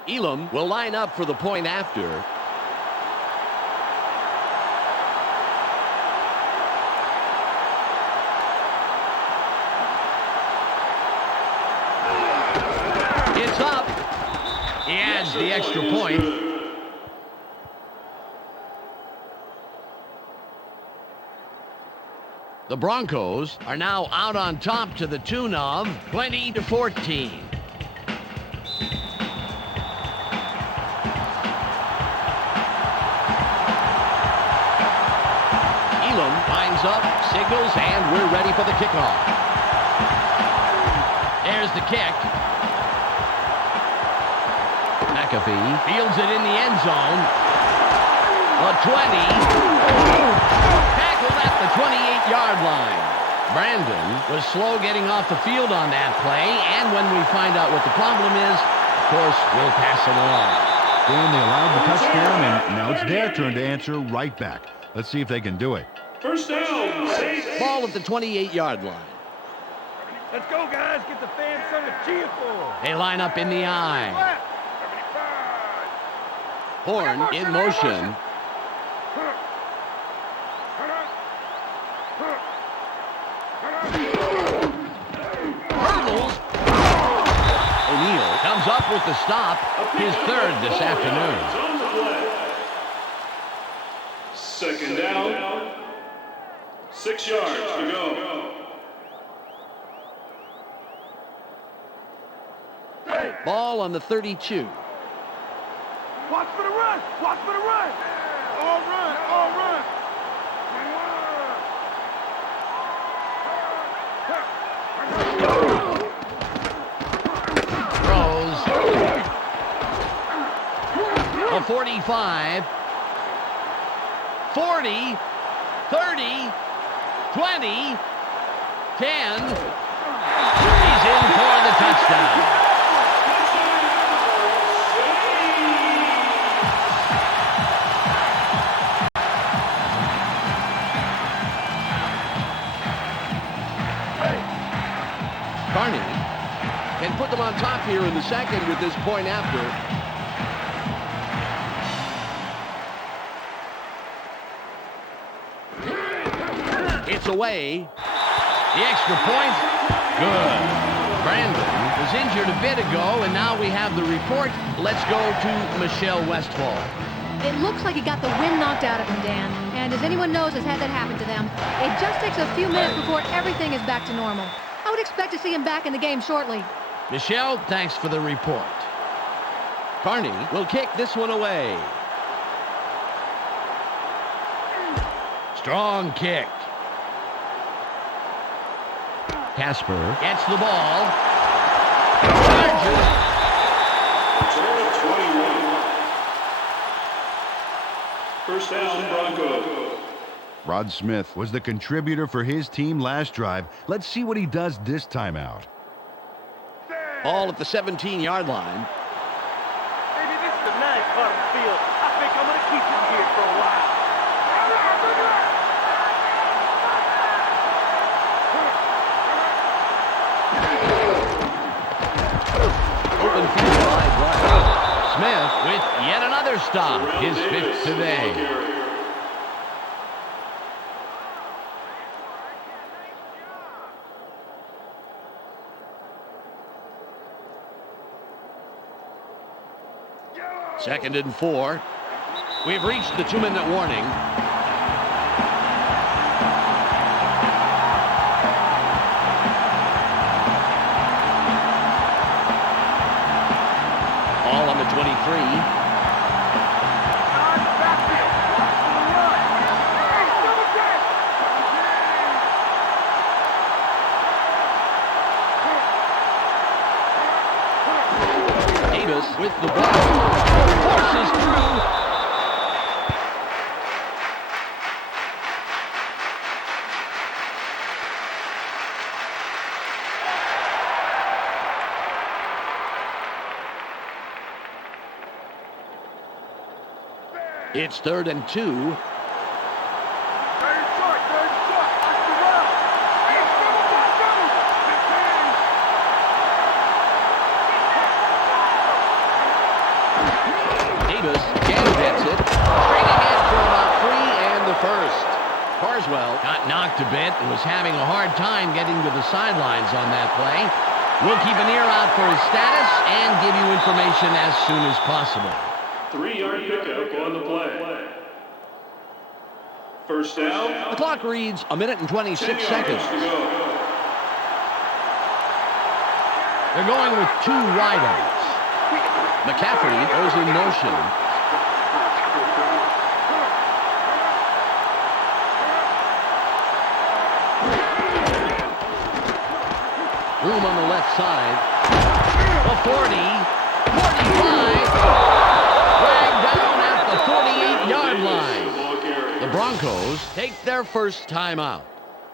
Elam will line up for the point after. It's up. He adds the extra point. The Broncos are now out on top to the tune of 20-14. Lines up, signals, and we're ready for the kickoff. There's the kick. McAfee fields it in the end zone. A 20. Tackled at the 28-yard line. Brandon was slow getting off the field on that play, and when we find out what the problem is, of course, we'll pass it along. Dan, they allowed the touchdown, and now it's their turn to answer right back. Let's see if they can do it. First down, Saints. Ball at the 28-yard line. Let's go, guys. Get the fans something to cheer for. They line up in the eye. Horn in motion. comes up with the stop, his third this afternoon. On the play. Second down. 6 yards to go. Ball on the 32. Watch for the run! Watch for the run! All run! All run! Throws. A 45. 40. 30. 20. 10. He's in for the touchdown. Carney can put them on top here in the second with this point after. It's away. The extra point, good. Brandon was injured a bit ago, and now we have the report. Let's go to Michelle Westfall. It looks like he got the wind knocked out of him, Dan. And as anyone knows has had that happen to them, it just takes a few minutes before everything is back to normal. I would expect to see him back in the game shortly. Michelle, thanks for the report. Carney will kick this one away. Strong kick. Casper gets the ball. Charges. Return of 21. First down, Broncos. Rod Smith was the contributor for his team last drive. Let's see what he does this time out. Ball at the 17-yard line. Maybe this is the nice part of the field. I think I'm going to keep him here for a while. Open field wide right. Smith with yet another stop. His fifth today. Second and 4. We've reached the 2-minute warning. All on the 23. Davis with the ball. Forces through. It's 3rd and 2. Davis again gets it. Straight ahead for about 3 and the first. Carswell got knocked a bit and was having a hard time getting to the sidelines on that play. We'll keep an ear out for his status and give you information as soon as possible. 3-yard pickup on the play. First down. The clock reads 1 minute and 26 seconds. To go. They're going with 2 wideouts. McCaffrey goes in motion. Room on the left side. The 40, 45. Dragged down at the 48-yard line. The Broncos take their first timeout.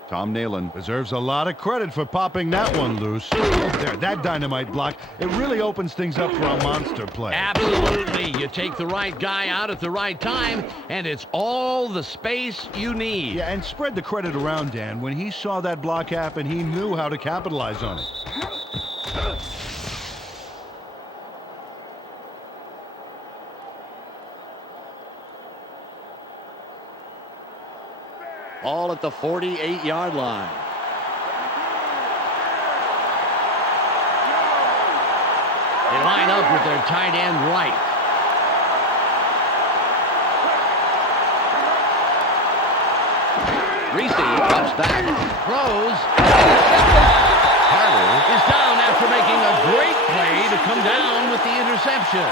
Tom Nalen deserves a lot of credit for popping that one loose. There, that dynamite block, it really opens things up for a monster play. Absolutely. You take the right guy out at the right time, and it's all the space you need. Yeah, and spread the credit around, Dan. When he saw that block happen, he knew how to capitalize on it. All at the 48-yard line. They line up with their tight end right. Reese drops back, throws, Carter is down after making a great play to come down with the interception.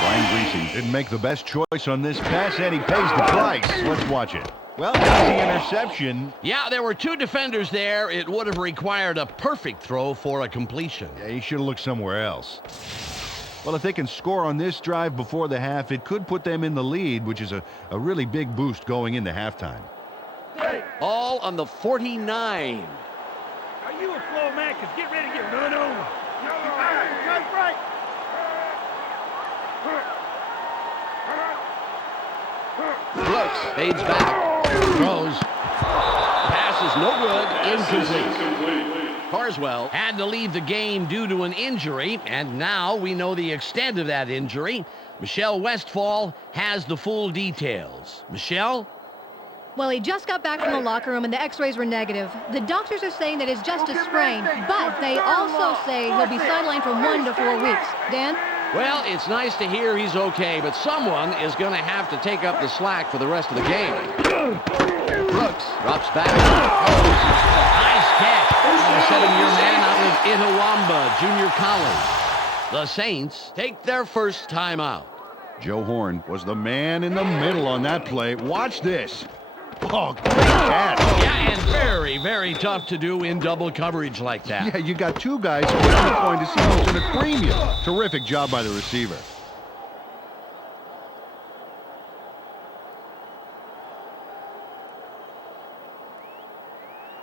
Brian Greasy didn't make the best choice on this pass, and he pays the price. Let's watch it. Well, easy interception. Yeah, there were two defenders there. It would have required a perfect throw for a completion. Yeah, he should have looked somewhere else. Well, if they can score on this drive before the half, it could put them in the lead, which is a really big boost going into halftime. All on the 49. Are you a floor man? Because get ready to get run over. Right. Brooks fades back, throws. Pass is no good, incomplete. Carswell had to leave the game due to an injury, and now we know the extent of that injury. Michelle Westfall has the full details. Michelle? Well, he just got back from the locker room and the x-rays were negative. The doctors are saying that it's just a sprain, but they also say he'll be sidelined for 1 to 4 weeks. Dan? Well, it's nice to hear he's okay, but someone is going to have to take up the slack for the rest of the game. Brooks drops back. Nice catch. The 7-year man out of Itawamba Junior College. The Saints take their first timeout. Joe Horn was the man in the middle on that play. Watch this. Oh, great catch. Yeah, and very, very tough to do in double coverage like that. Yeah, you got two guys splitting the coin to see who's going to cream you. Terrific job by the receiver.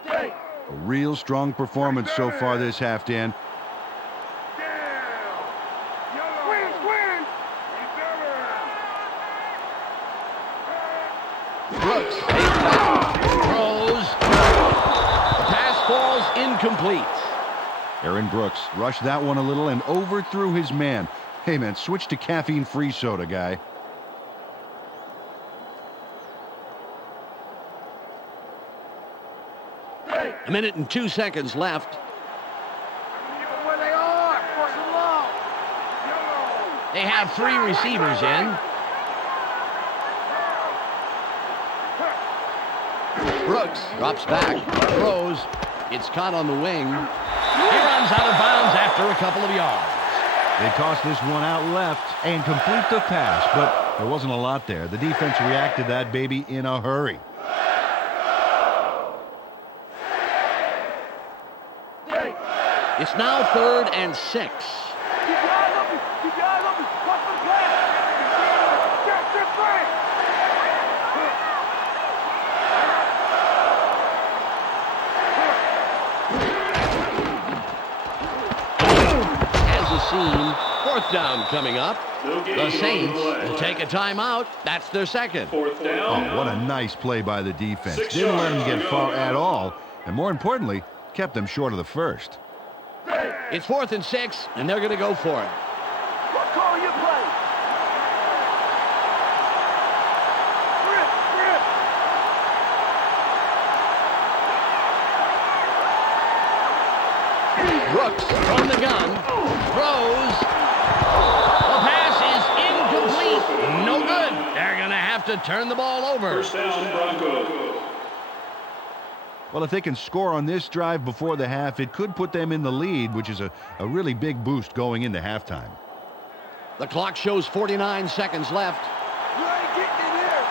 A real strong performance so far this half, Dan. Brooks takes back, throws. The pass falls incomplete. Aaron Brooks rushed that one a little and overthrew his man. Hey, man, switch to caffeine-free soda, guy. A minute and 2 seconds left. They have 3 receivers in. Brooks drops back, throws. It's caught on the wing. He runs out of bounds after a couple of yards. They toss this one out left and complete the pass, but there wasn't a lot there. The defense reacted to that baby in a hurry. It's now 3rd and 6. Scene. 4th down coming up. The Saints will take a timeout. That's their second. 4th down. Oh, what a nice play by the defense. Didn't let them get far at all, and more importantly, kept them short of the first. It's 4th and 6, and they're going to go for it. What call you play? Brooks from the gun, throws. The pass is incomplete. No good. They're going to have to turn the ball over. 1st down, Broncos. Well, if they can score on this drive before the half, it could put them in the lead, which is a really big boost going into halftime. The clock shows 49 seconds left. You ain't getting in here.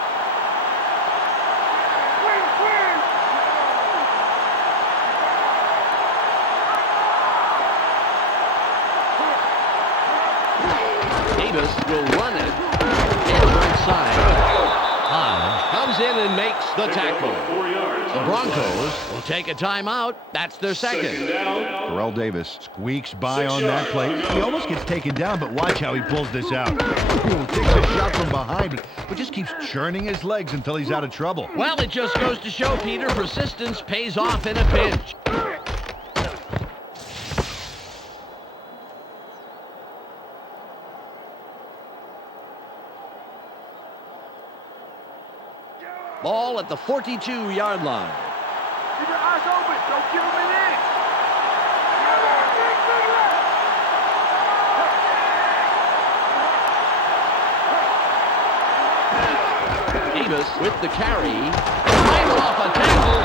Davis will run it. And right side. Hodge comes in and makes the tackle. 4 yards. The Broncos will take a timeout. That's their second. 2nd down. Terrell Davis squeaks by on that play. He almost gets taken down, but watch how he pulls this out. Ooh, takes a shot from behind, but just keeps churning his legs until he's out of trouble. Well, it just goes to show, Peter, persistence pays off in a pinch. Ball at the 42-yard line. Keep your eyes open. Don't give him an inch. Davis with the carry. Fights off a tackle.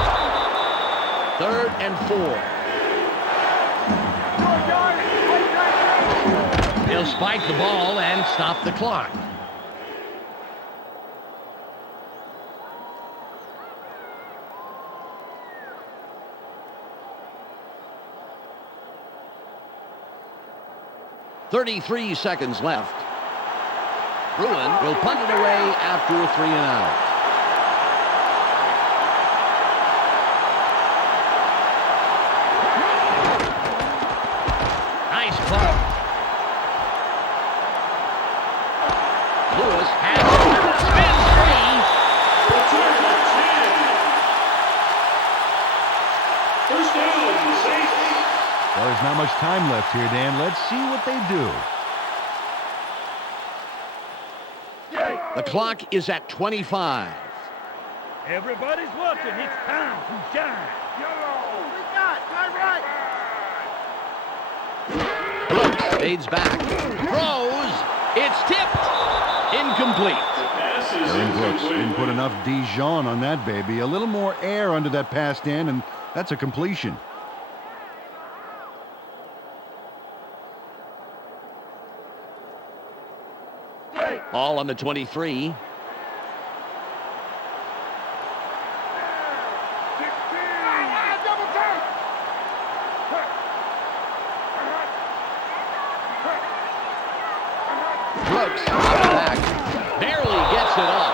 3rd and 4. He'll spike the ball and stop the clock. .33 seconds left. Bruin will punt it away after a 3 and out. Nice punt. Lewis has it. Spins free. Return at 10. First down, Saints. Well, there's not much time left here, Dan. Let's see what they do. The clock is at 25. Everybody's watching. It's time to shine. Yellow. We got right. Brooks fades back. Throws. It's tipped. Incomplete. Pass is Aaron Brooks didn't incomplete. put enough Dijon on that baby. A little more air under that pass, Dan, and that's a completion. All on the 23. Brooks back. Barely gets it up.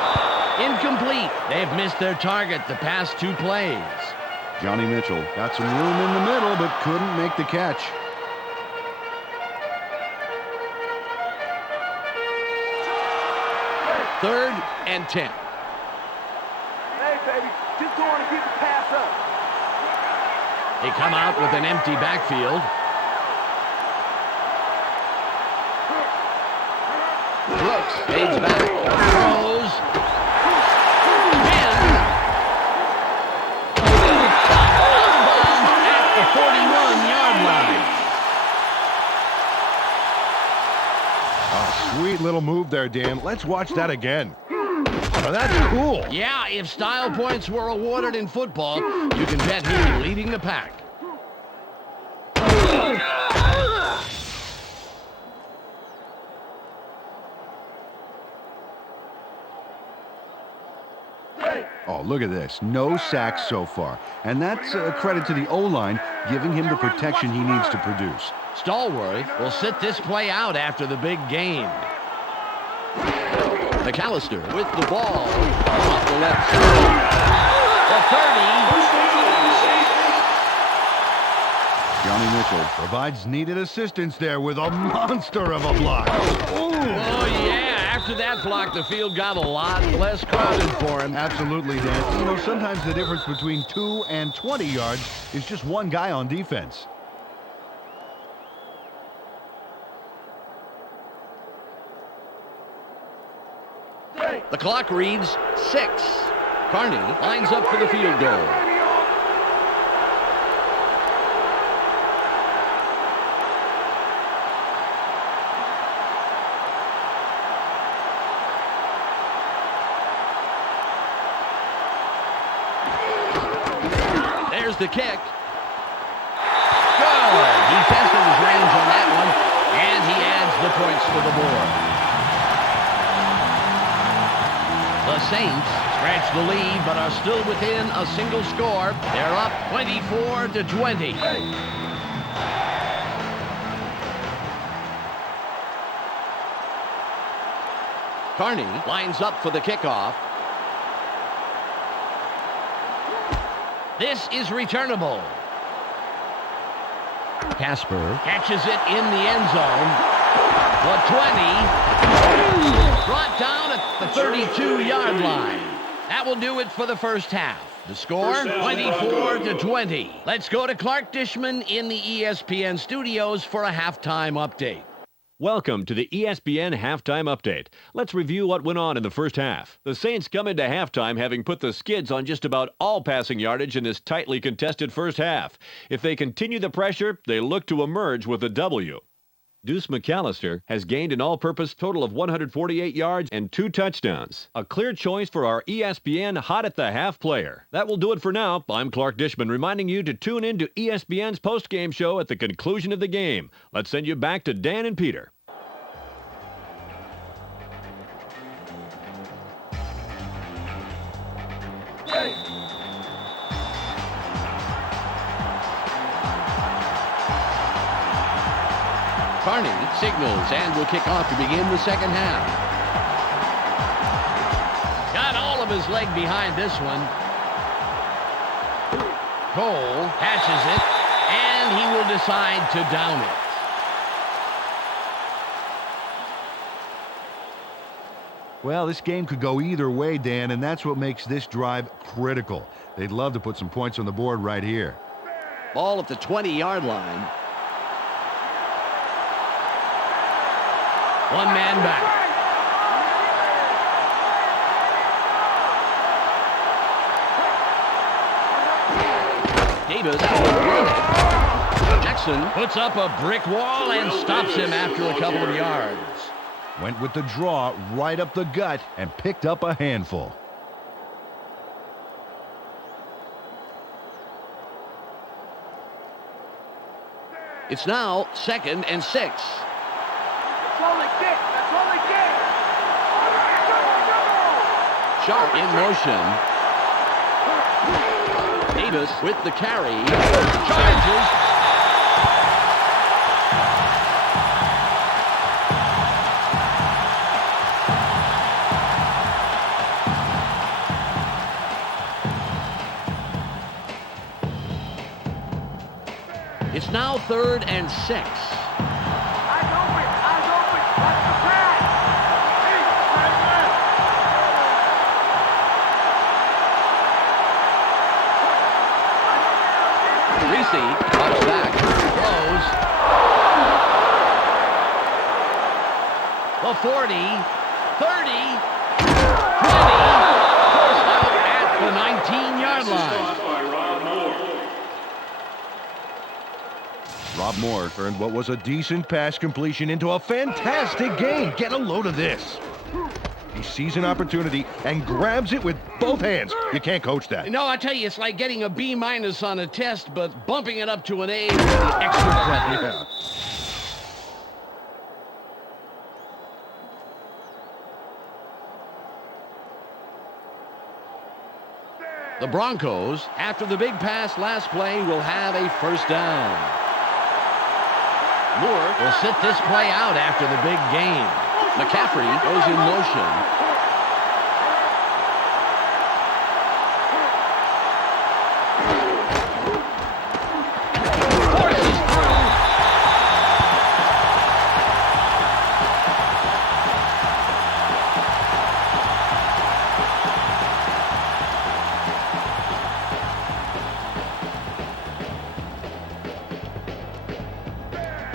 Incomplete. They've missed their target the past 2 plays. Johnny Mitchell got some room in the middle, but couldn't make the catch. Third and 10. Hey, baby, just go on and get the pass up. They come out with an empty backfield. Brooks fades back. Throws. Spins. At the 41-yard line. Sweet little move there, Dan. Let's watch that again. Oh, that's cool. Yeah, if style points were awarded in football, you can bet he's leading the pack. Oh, look at this. No sacks so far. And that's a credit to the O-line, giving him the protection he needs to produce. Stallworth will sit this play out after the big gain. McAllister with the ball off the left side. The 30. Johnny Mitchell provides needed assistance there with a monster of a block. Oh, yeah. After that block, the field got a lot less crowded for him. Absolutely, Dan. You know, sometimes the difference between 2 and 20 yards is just one guy on defense. The clock reads 6. Carney lines up for the field goal. There's the kick. Good. He tested his range on that one, and he adds the points to the board. The Saints scratch the lead, but are still within a single score. They're up 24-20. Carney lines up for the kickoff. This is returnable. Casper catches it in the end zone. The 20. Brought down at the 32-yard line. That will do it for the first half. The score, 24-20. Let's go to Clark Dishman in the ESPN studios for a halftime update. Welcome to the ESPN Halftime Update. Let's review what went on in the first half. The Saints come into halftime having put the skids on just about all passing yardage in this tightly contested first half. If they continue the pressure, they look to emerge with a W. Deuce McAllister has gained an all-purpose total of 148 yards and 2 touchdowns. A clear choice for our ESPN Hot at the Half player. That will do it for now. I'm Clark Dishman reminding you to tune in to ESPN's post-game show at the conclusion of the game. Let's send you back to Dan and Peter. Carney signals and will kick off to begin the second half. Got all of his leg behind this one. Cole catches it, and he will decide to down it. Well, this game could go either way, Dan, and that's what makes this drive critical. They'd love to put some points on the board right here. Ball at the 20-yard line. One man back. Davis will run it. Jackson puts up a brick wall and stops him after a couple of yards. Went with the draw right up the gut and picked up a handful. It's now 2nd and 6. Sharp in motion. Davis with the carry. Charges. It's now 3rd and 6. Drops back, throws. The 40, 30, 20, forced out at the 19-yard line. Rob Moore turned what was a decent pass completion into a fantastic game. Get a load of this. He sees an opportunity and grabs it with both hands. You can't coach that. No, I tell you, it's like getting a B- on a test, but bumping it up to an A with the extra credit. The Broncos, after the big pass last play, will have a first down. Moore will sit this play out after the big gain. McCaffrey goes in motion.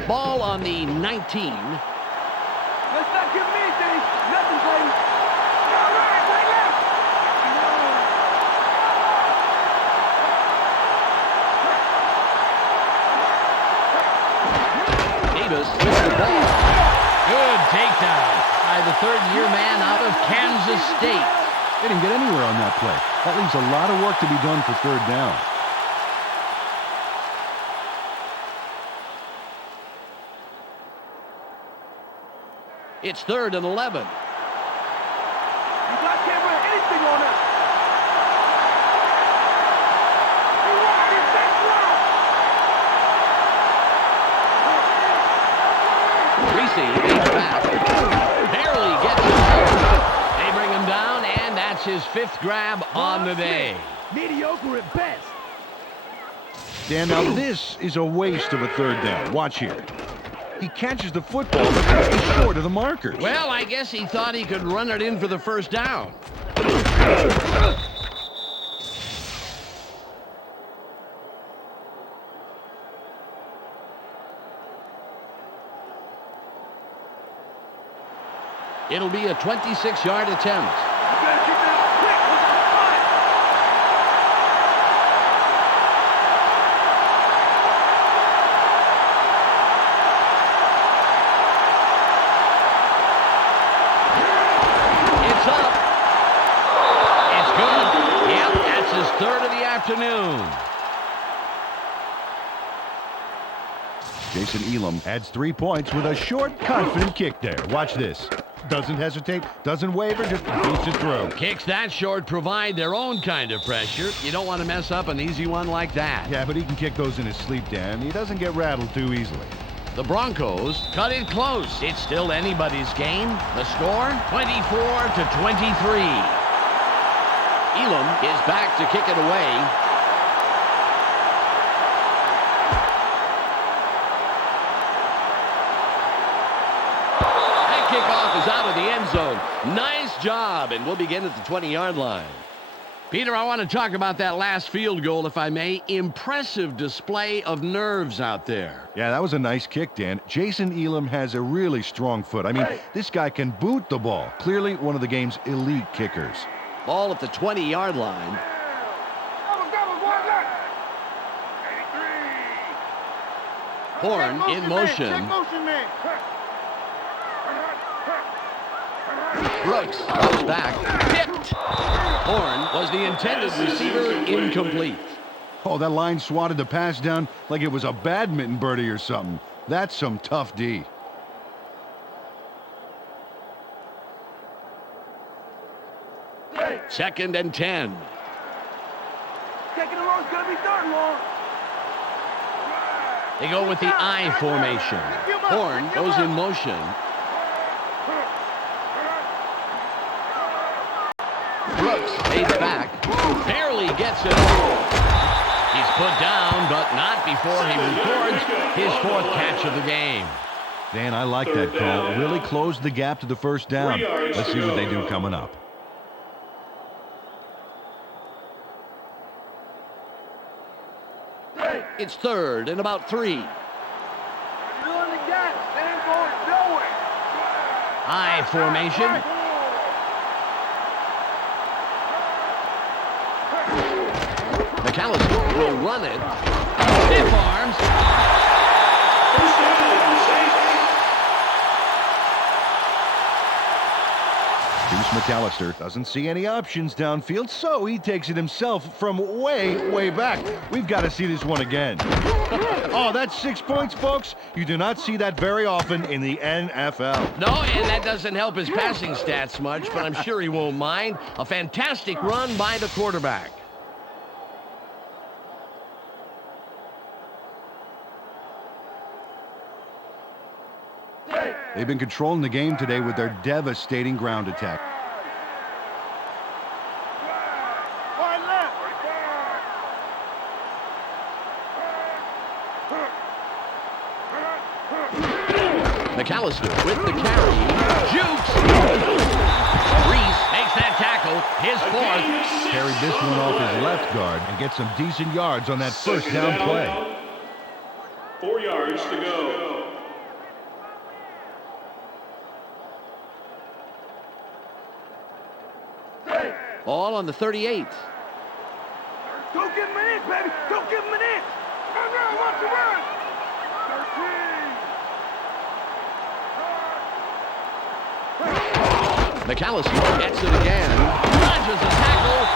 Ball on the 19. Let's not give me anything. Nothing, baby. All right, play left. Davis with the ball. Good takedown by the third-year man out of Kansas State. They didn't get anywhere on that play. That leaves a lot of work to be done for third down. It's 3rd and 11. You guys can't run anything on us. Reese is back. Barely gets it. They bring him down, and that's his 5th grab on the day. Mediocre at best. Dan, now this is a waste of a third down. Watch here. He catches the football, but he's short of the markers. Well, I guess he thought he could run it in for the first down. It'll be a 26-yard attempt. Jason Elam adds 3 points with a short, confident kick there. Watch this. Doesn't hesitate, doesn't waver, just boosts it through. Kicks that short provide their own kind of pressure. You don't want to mess up an easy one like that. Yeah, but he can kick those in his sleep, Dan. He doesn't get rattled too easily. The Broncos cut it close. It's still anybody's game. The score, 24-23. Elam is back to kick it away. Kickoff is out of the end zone. Nice job, and we'll begin at the 20-yard line. Peter, I want to talk about that last field goal, if I may. Impressive display of nerves out there. Yeah, that was a nice kick, Dan. Jason Elam has a really strong foot. I mean, this guy can boot the ball. Clearly one of the game's elite kickers. Ball at the 20-yard line. Horn in motion. Brooks comes back. Picked. Horn was the intended receiver. Incomplete. Oh, that line swatted the pass down like it was a badminton birdie or something. That's some tough D. Second and 10. Taking it long, it's gonna be third long. They go with the I formation. Horn goes in motion. Brooks fades back. Barely gets it over. He's put down, but not before he records his 4th catch of the game. Dan, I like that call. Really closed the gap to the first down. Let's see what they do coming up. It's 3rd and about 3. You're on the gas. Stand forward, nowhere. I formation. McAllister will run it. Stiff arms. Deuce McAllister doesn't see any options downfield, so he takes it himself from way back. We've got to see this one again. Oh, that's 6 points, folks. You do not see that very often in the NFL. No, and that doesn't help his passing stats much, but I'm sure he won't mind. A fantastic run by the quarterback. They've been controlling the game today with their devastating ground attack. McAllister with the carry. Jukes. Reese makes that tackle. His 4th. Carried this one off his left guard and gets some decent yards on that first down play. 4 yards to go. Ball on the 38. Don't give him an inch, baby. Don't give him an inch. Run, run, watch the run. 13. McAllister gets it again. Dodges a tackle.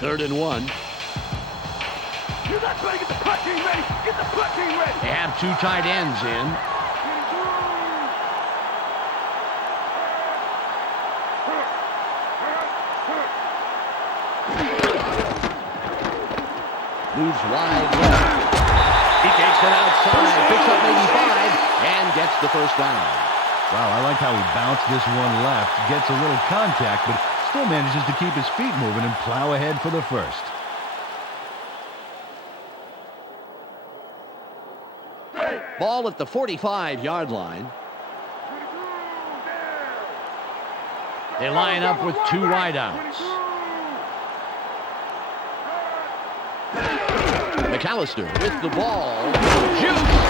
Third and 1. You're not trying to get the punt team ready. Get the punt team ready. They have 2 tight ends in. Moves wide left. He takes it outside, picks up maybe 5, and gets the first down. Wow, I like how he bounced this one left, gets a little contact, but still manages to keep his feet moving and plow ahead for the first. Ball at the 45-yard line. They line up with 2 wideouts. McAllister with the ball. Shoots!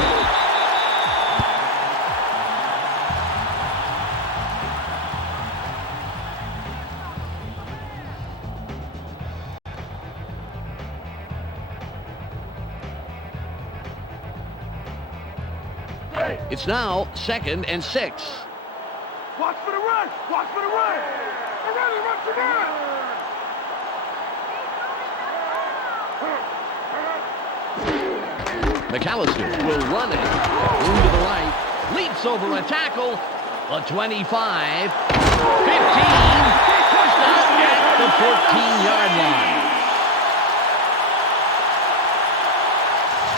It's now 2nd and 6. Watch for the run. Watch for the run. The run, the run. McAllister will run it. Room to the right. Leaps over a tackle. A 25. 15. Pushed out at the 14-yard line.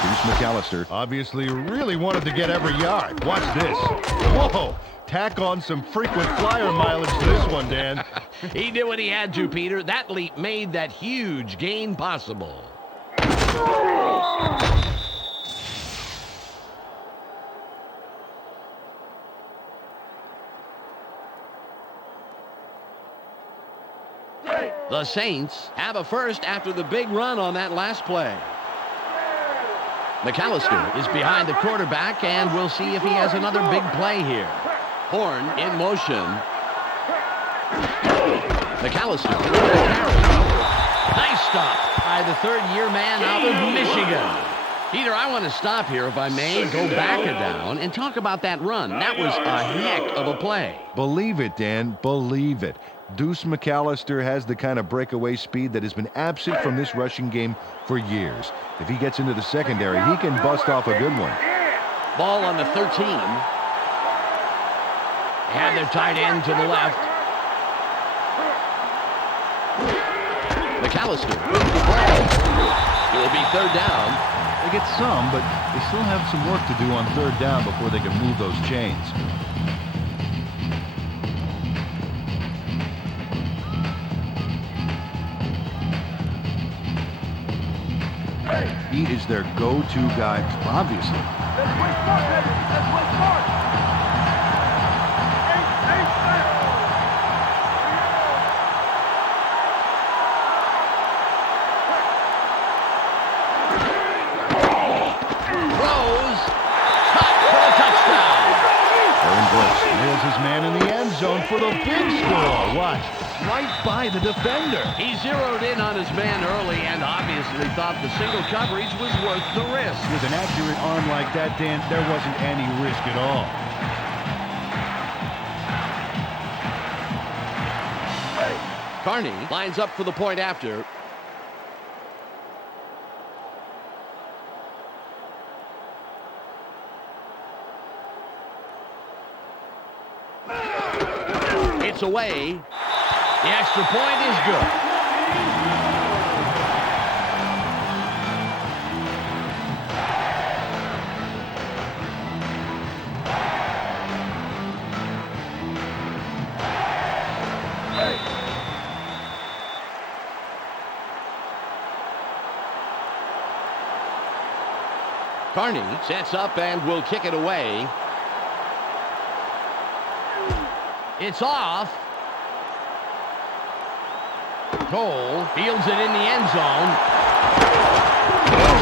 Bruce McAllister obviously really wanted to get every yard. Watch this. Whoa! Tack on some frequent flyer mileage to this one, Dan. He did what he had to, Peter. That leap made that huge gain possible. The Saints have a first after the big run on that last play. McAllister is behind the quarterback, and we'll see if he has another big play here. Horn in motion. McAllister with a carry. Nice stop by the third-year man out of Michigan. Peter, I want to stop here, if I may, go back a down, and talk about that run. That was a heck of a play. Believe it, Dan. Believe it. Deuce McAllister has the kind of breakaway speed that has been absent from this rushing game for years. If he gets into the secondary, he can bust off a good one. Ball on the 13. And their tight end to the left. McAllister with the ball. It will be third down. They get some, but they still have some work to do on third down before they can move those chains. He is their go-to guy, obviously. Let's win smart, baby. Let's win smart. Throws. Caught for a touchdown. Aaron Brooks nails his man in the end zone for the big score. Watch. Right by the defender. He zeroed in on his man early and obviously thought the single coverage was worth the risk. With an accurate arm like that, Dan, there wasn't any risk at all. Carney lines up for the point after. It's away. The extra point is good. Carney sets up and will kick it away. It's off. Cole fields it in the end zone.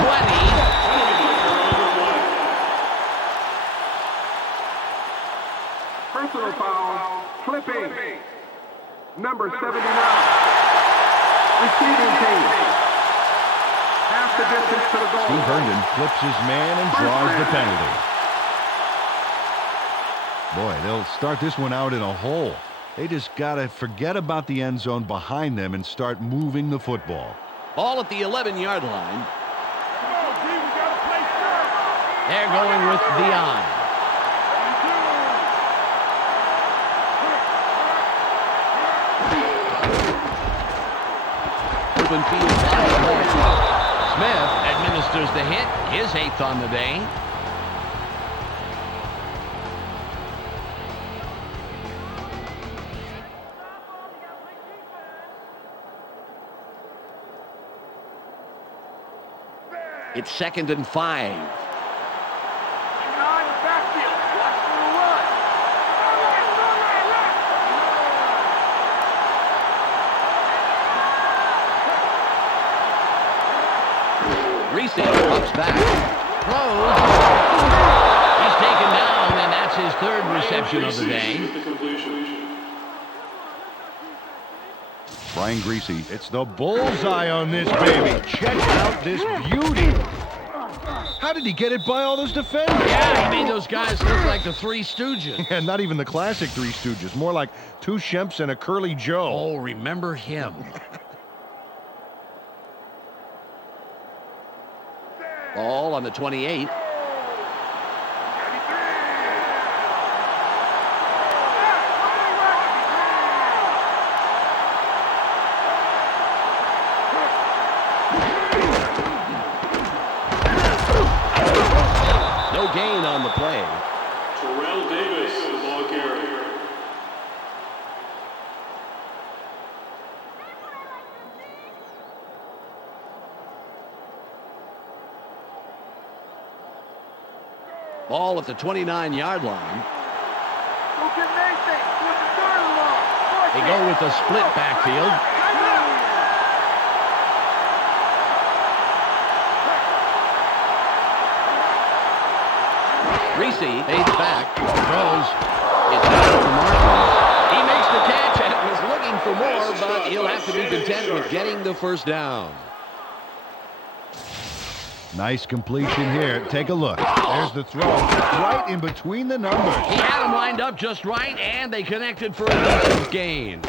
20. Personal foul, clipping. Number 79. Receiving team. Half the distance to the goal. Steve Herndon flips his man and draws the penalty. Boy, they'll start this one out in a hole. They just got to forget about the end zone behind them and start moving the football. Ball at the 11-yard line. They're going with Dion. Open field by Smith administers the hit, his 8th on the day. It's 2nd and 5. Reese drops back. Throws. He's taken down, and that's his 3rd reception of the day. Brian Greasy, it's the bullseye on this baby. Check out this beauty. How did he get it by all those defenders? Yeah, he made those guys look like the Three Stooges. And not even the classic Three Stooges. More like two Shemps and a Curly Joe. Oh, remember him. Ball on the 28. No gain on the play. Terrell Davis, the ball carrier. Ball at the 29-yard line. They go with the split backfield. Reese fades back, throws. It's out for Martin. He makes the catch and was looking for more, but he'll have to be content with getting the first down. Nice completion here. Take a look. There's the throw. Right in between the numbers. He had them lined up just right, and they connected for a decent gain.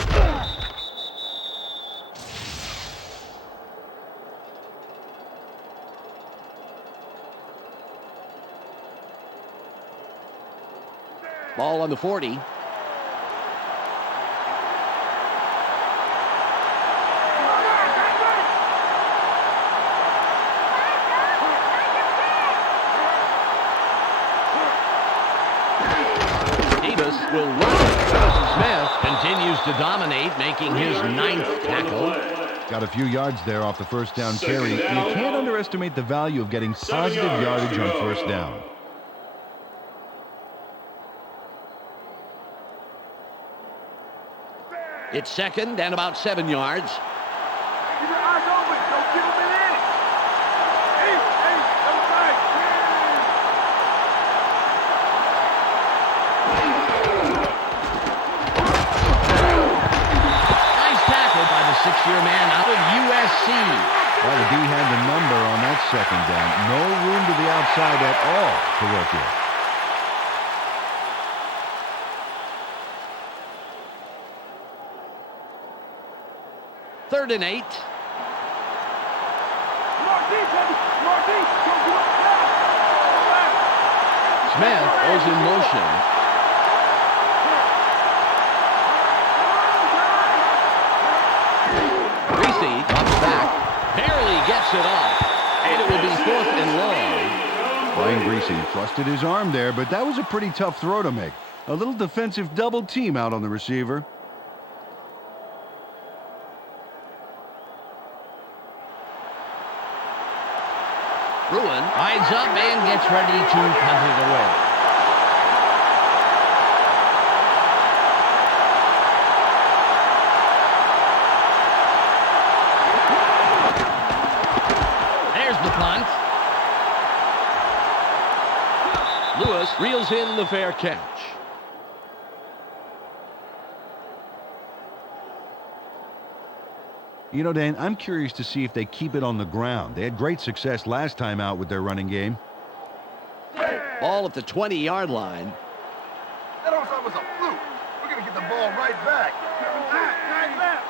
Ball on the 40. Davis will run. Smith continues to dominate, making his 9th tackle. Got a few yards there off the first down carry. You can't underestimate the value of getting positive yardage on first down. It's second and about 7 yards. Keep your eyes open. Don't give him an inch. Hey, don't fight. Nice tackle by the 6-year man out of USC. Well, the D had the number on that second down. No room to the outside at all to work with. Third and 8. More deep, baby. More deep. Don't do it fast. Smith goes in motion. Reese drops back. Barely gets it off. And it will be 4th and long. Brian Greasy trusted his arm there, but that was a pretty tough throw to make. A little defensive double team out on the receiver. Bruin rides up and gets ready to punt it away. There's the punt. Lewis reels in the fair catch. You know, Dan, I'm curious to see if they keep it on the ground. They had great success last time out with their running game. Ball at the 20-yard line. That offside was a fluke. We're going to get the ball right back. Right left.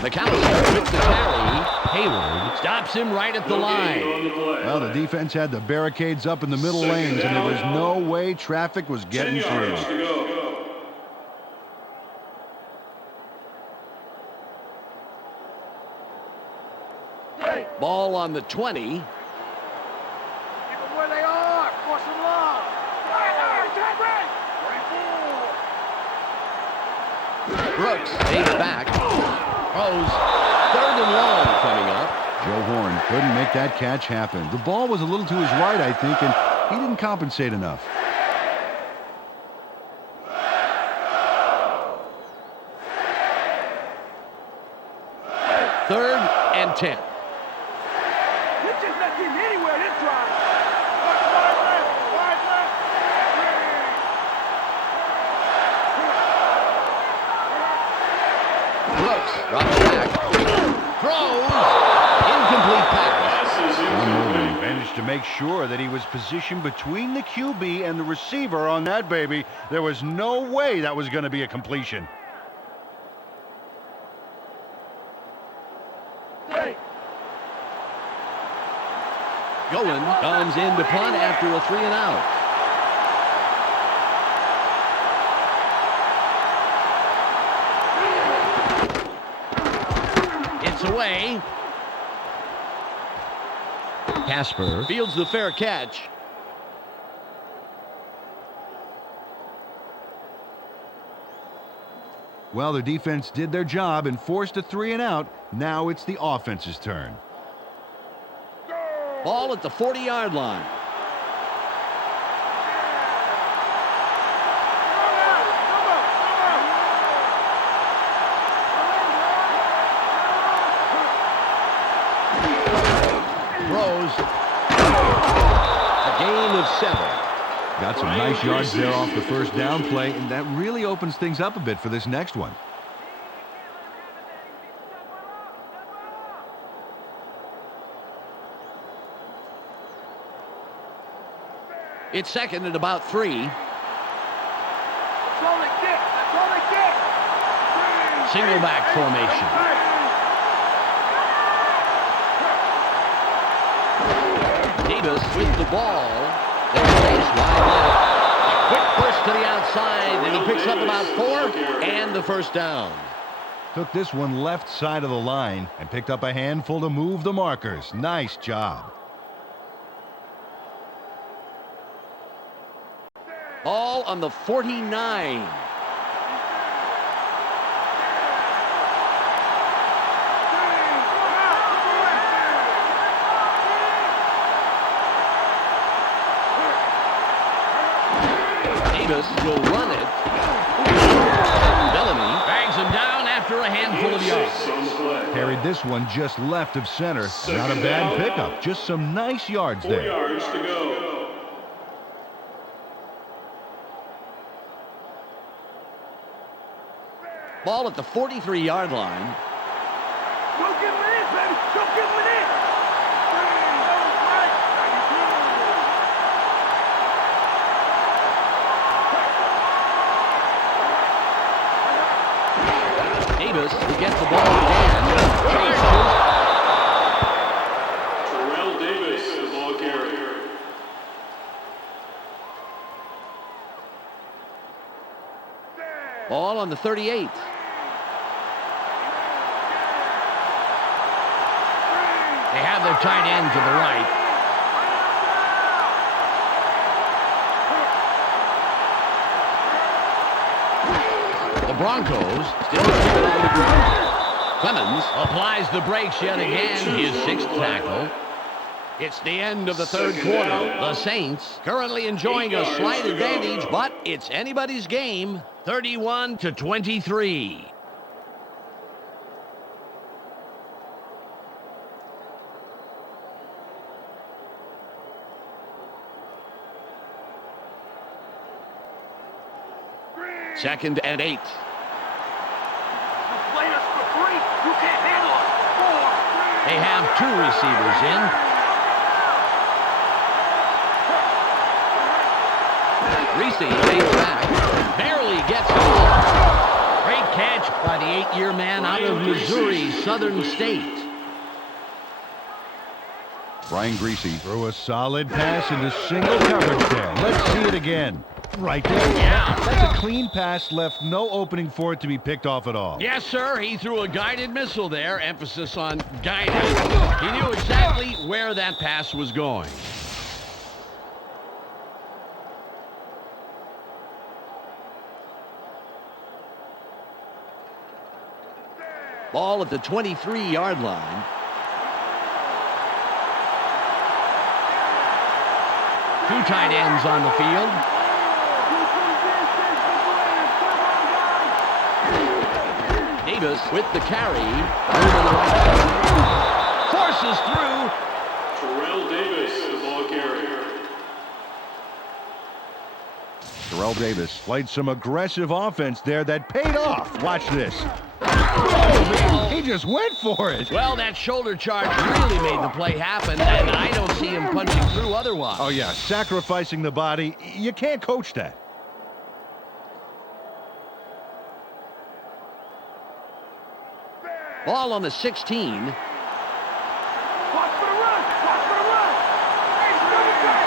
McAllister with the carry. Hayward stops him right at the line. Well, the defense had the barricades up in the middle lanes, and there was no way traffic was getting 10 yards to through. go. Ball on the 20. Keep them where they are. Force them long. Right, right. Brooks stays back. Throws. 3rd and long coming up. Joe Horn couldn't make that catch happen. The ball was a little to his right, I think, and he didn't compensate enough. Third and 10. You're just not getting anywhere this drive. Wide left. Wide left. Brooks drops back. Throws. Incomplete pass. Passes He managed to make sure that he was positioned between the QB and the receiver on that baby. There was no way that was going to be a completion. Goin comes in to punt after a 3-and-out. It's away. Casper fields the fair catch. Well, the defense did their job and forced a 3-and-out. Now it's the offense's turn. Ball at the 40-yard line. Throws. A gain of 7. Got some nice yards there off the first down play, and that really opens things up a bit for this next one. It's second at about 3. That's all they get. That's all they get. Single back formation. Davis with the ball. There's space wide left. A quick burst to the outside, and he picks up about 4 and the first down. Took this one left side of the line and picked up a handful to move the markers. Nice job. All on the 49. Davis will run it. Bellamy bags him down after a handful of yards. On the play. Carried this one just left of center. Not a bad pickup. Just some nice yards 4 there. yards to go. Ball at the 43-yard line. Go give him an in, baby. Go give him an in. Davis to get the ball again. Terrell Davis, the ball carrier. Ball on the 38. They have their tight end to the right. The Broncos still keep it on the ground. Clemens applies the brakes yet again, his 6th tackle. It's the end of the third quarter. The Saints currently enjoying a slight advantage, but it's anybody's game. 31-23. Second and 8. Playing us for free. You can't handle us. 4. They have 2 receivers in. Reese takes back. Barely gets it off. Great catch by the 8-year man out of Missouri Southern State. Brian Greasy threw a solid pass into single coverage there. Let's see it again. Right there. Yeah. That's a clean pass, left no opening for it to be picked off at all. Yes, sir. He threw a guided missile there. Emphasis on guided. He knew exactly where that pass was going. Ball at the 23-yard line. Two tight ends on the field. Davis with the carry. Forces through. Terrell Davis, the ball carrier. Terrell Davis played some aggressive offense there that paid off. Watch this. Oh, man, he just went for it. Well, that shoulder charge really made the play happen, and I don't see him punching through otherwise. Oh, yeah, sacrificing the body. You can't coach that. Ball on the 16. Watch for the run. Watch for the run. Ace, run it back.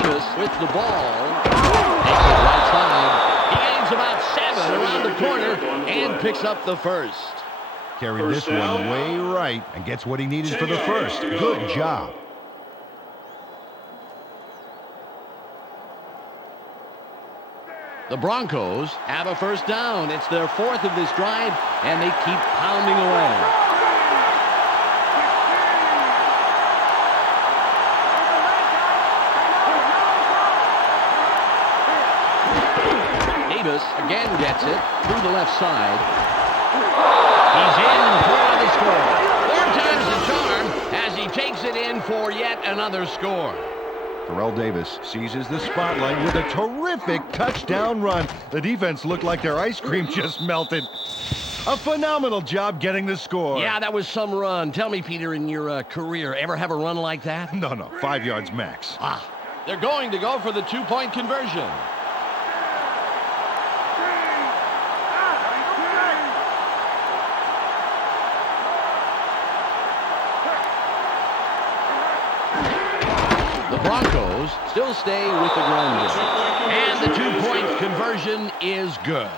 Davis with the ball. Takes it right side. He gains about 7 around the corner and picks up the first. Carried this one way right and gets what he needed for the first. Good job. The Broncos have a first down. It's their 4th of this drive, and they keep pounding away. Davis again gets it through the left side. He's in for the score. 4 times the charm as he takes it in for yet another score. Terrell Davis seizes the spotlight with a terrific touchdown run. The defense looked like their ice cream just melted. A phenomenal job getting the score. Yeah, that was some run. Tell me, Peter, in your career, ever have a run like that? No, 5 yards max. They're going to go for the 2-point conversion. The Broncos still stay with the ground game. And the 2-point conversion is good.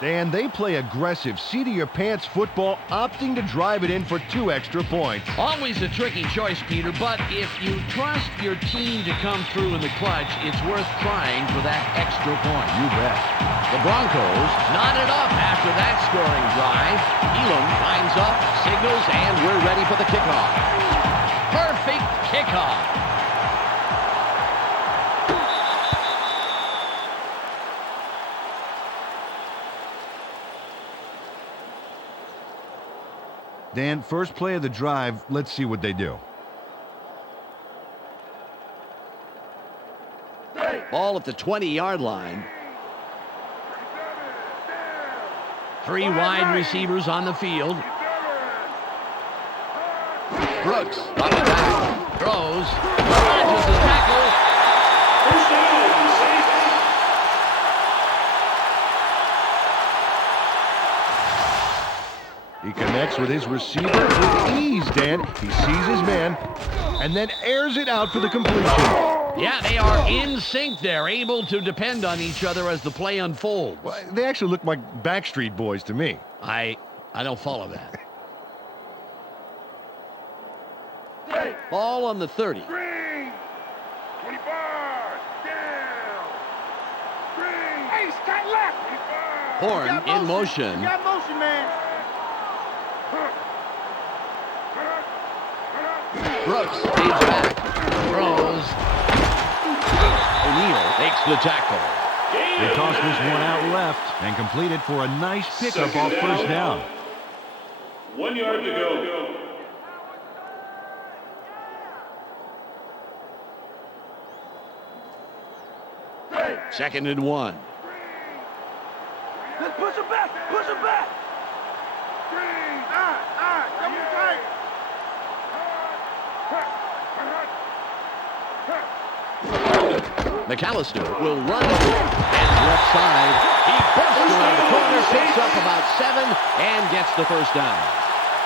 Dan, they play aggressive, seat-of-your-pants football, opting to drive it in for 2 extra points. Always a tricky choice, Peter, but if you trust your team to come through in the clutch, it's worth trying for that extra point. You bet. The Broncos knotted up after that scoring drive. Elam lines up, signals, and we're ready for the kickoff. Perfect kickoff. Dan, first play of the drive, let's see what they do. Ball at the 20-yard line. 3 wide receivers on the field. Brooks up the back, throws, launches the tackle. First down, Saints. He connects with his receiver with ease, Dan. He sees his man and then airs it out for the completion. Yeah, they are in sync. They're able to depend on each other as the play unfolds. Well, they actually look like Backstreet Boys to me. I don't follow that. Ball on the 30. Green. 25. Down. Green. Ace, tight left. 25. Horn in motion. You got motion, man. Brooks stays back. Throws. O'Neal makes the tackle. They toss this one out left and complete it for a nice pickup off first down. 1 yard to go. Second and 1. Let's push him back. Push him back. Green. Double tight. McAllister will run and left side. He bursts around the corner, picks up about 7, and gets the first down.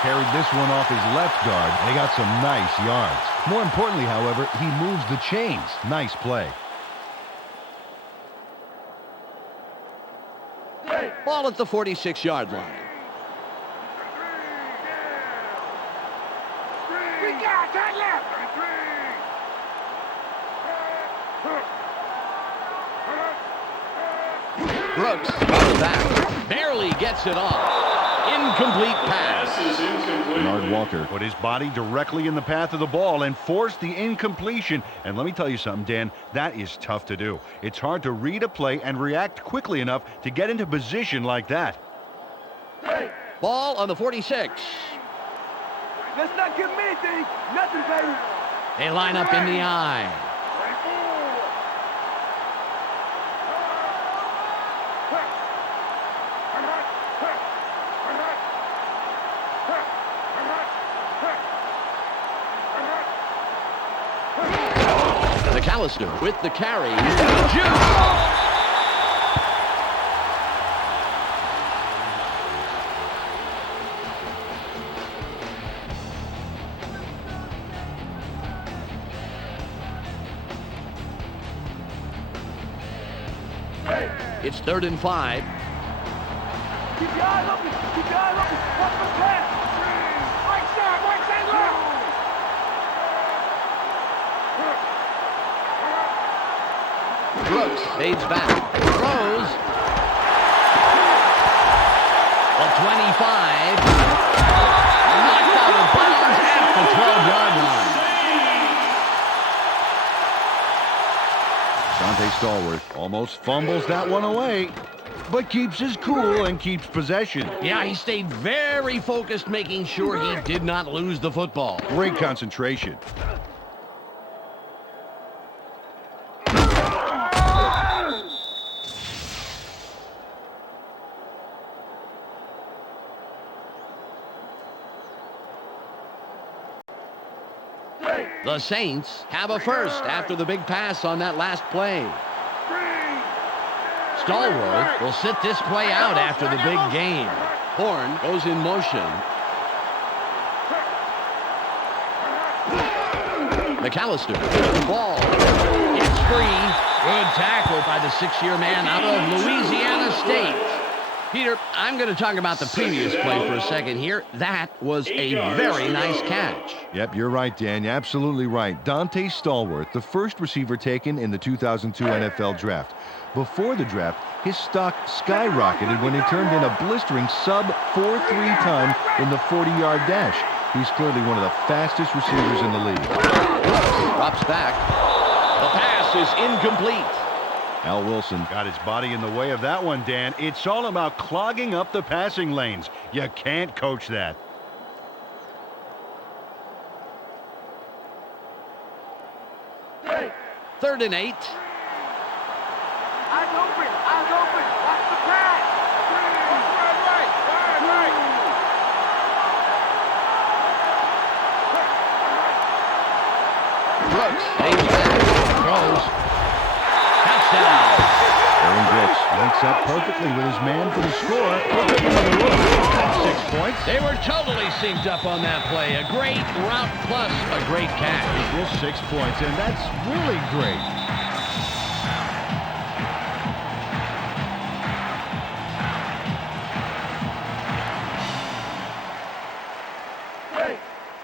Carried this one off his left guard. They got some nice yards. More importantly, however, he moves the chains. Nice play. Ball at the 46-yard line. We got tight left. Brooks on the back. Barely gets it off. Incomplete pass. Pass is incomplete. Bernard Walker put his body directly in the path of the ball and forced the incompletion. And let me tell you something, Dan, that is tough to do. It's hard to read a play and react quickly enough to get into position like that. Ball on the 46. Let's not give him anything. Nothing, baby. They line up in the I. McAllister with the carry. Juice! It's 3rd and 5. Keep your eyes open. Keep your eyes open. Watch the pass. Right side, left. Brooks fades back. Throws. The 25. Knocked out of bounds at the 12-yard line. Dante Stallworth almost fumbles that one away, but keeps his cool and keeps possession. Yeah, he stayed very focused, making sure he did not lose the football. Great concentration. The Saints have a first after the big pass on that last play. Stallworth will sit this play out after the big game. Horn goes in motion. McAllister with the ball. It's free. Good tackle by the 6-year man out of Louisiana State. Peter, I'm going to talk about the previous play for a second here. That was a very nice catch. Yep, you're right, Dan. You're absolutely right. Dante Stallworth, the first receiver taken in the 2002 NFL Draft. Before the draft, his stock skyrocketed when he turned in a blistering sub-4.3 time in the 40-yard dash. He's clearly one of the fastest receivers in the league. Drops back. The pass is incomplete. Al Wilson got his body in the way of that one, Dan. It's all about clogging up the passing lanes. You can't coach that. Third and 8. Eyes open. Watch the pass. Brooks takes back. Throws. Touchdown. Aaron Brooks links up perfectly with his man for the score. That's 6 points. They were totally synced up on that play. A great route plus a great catch. Equals 6 points, and that's really great.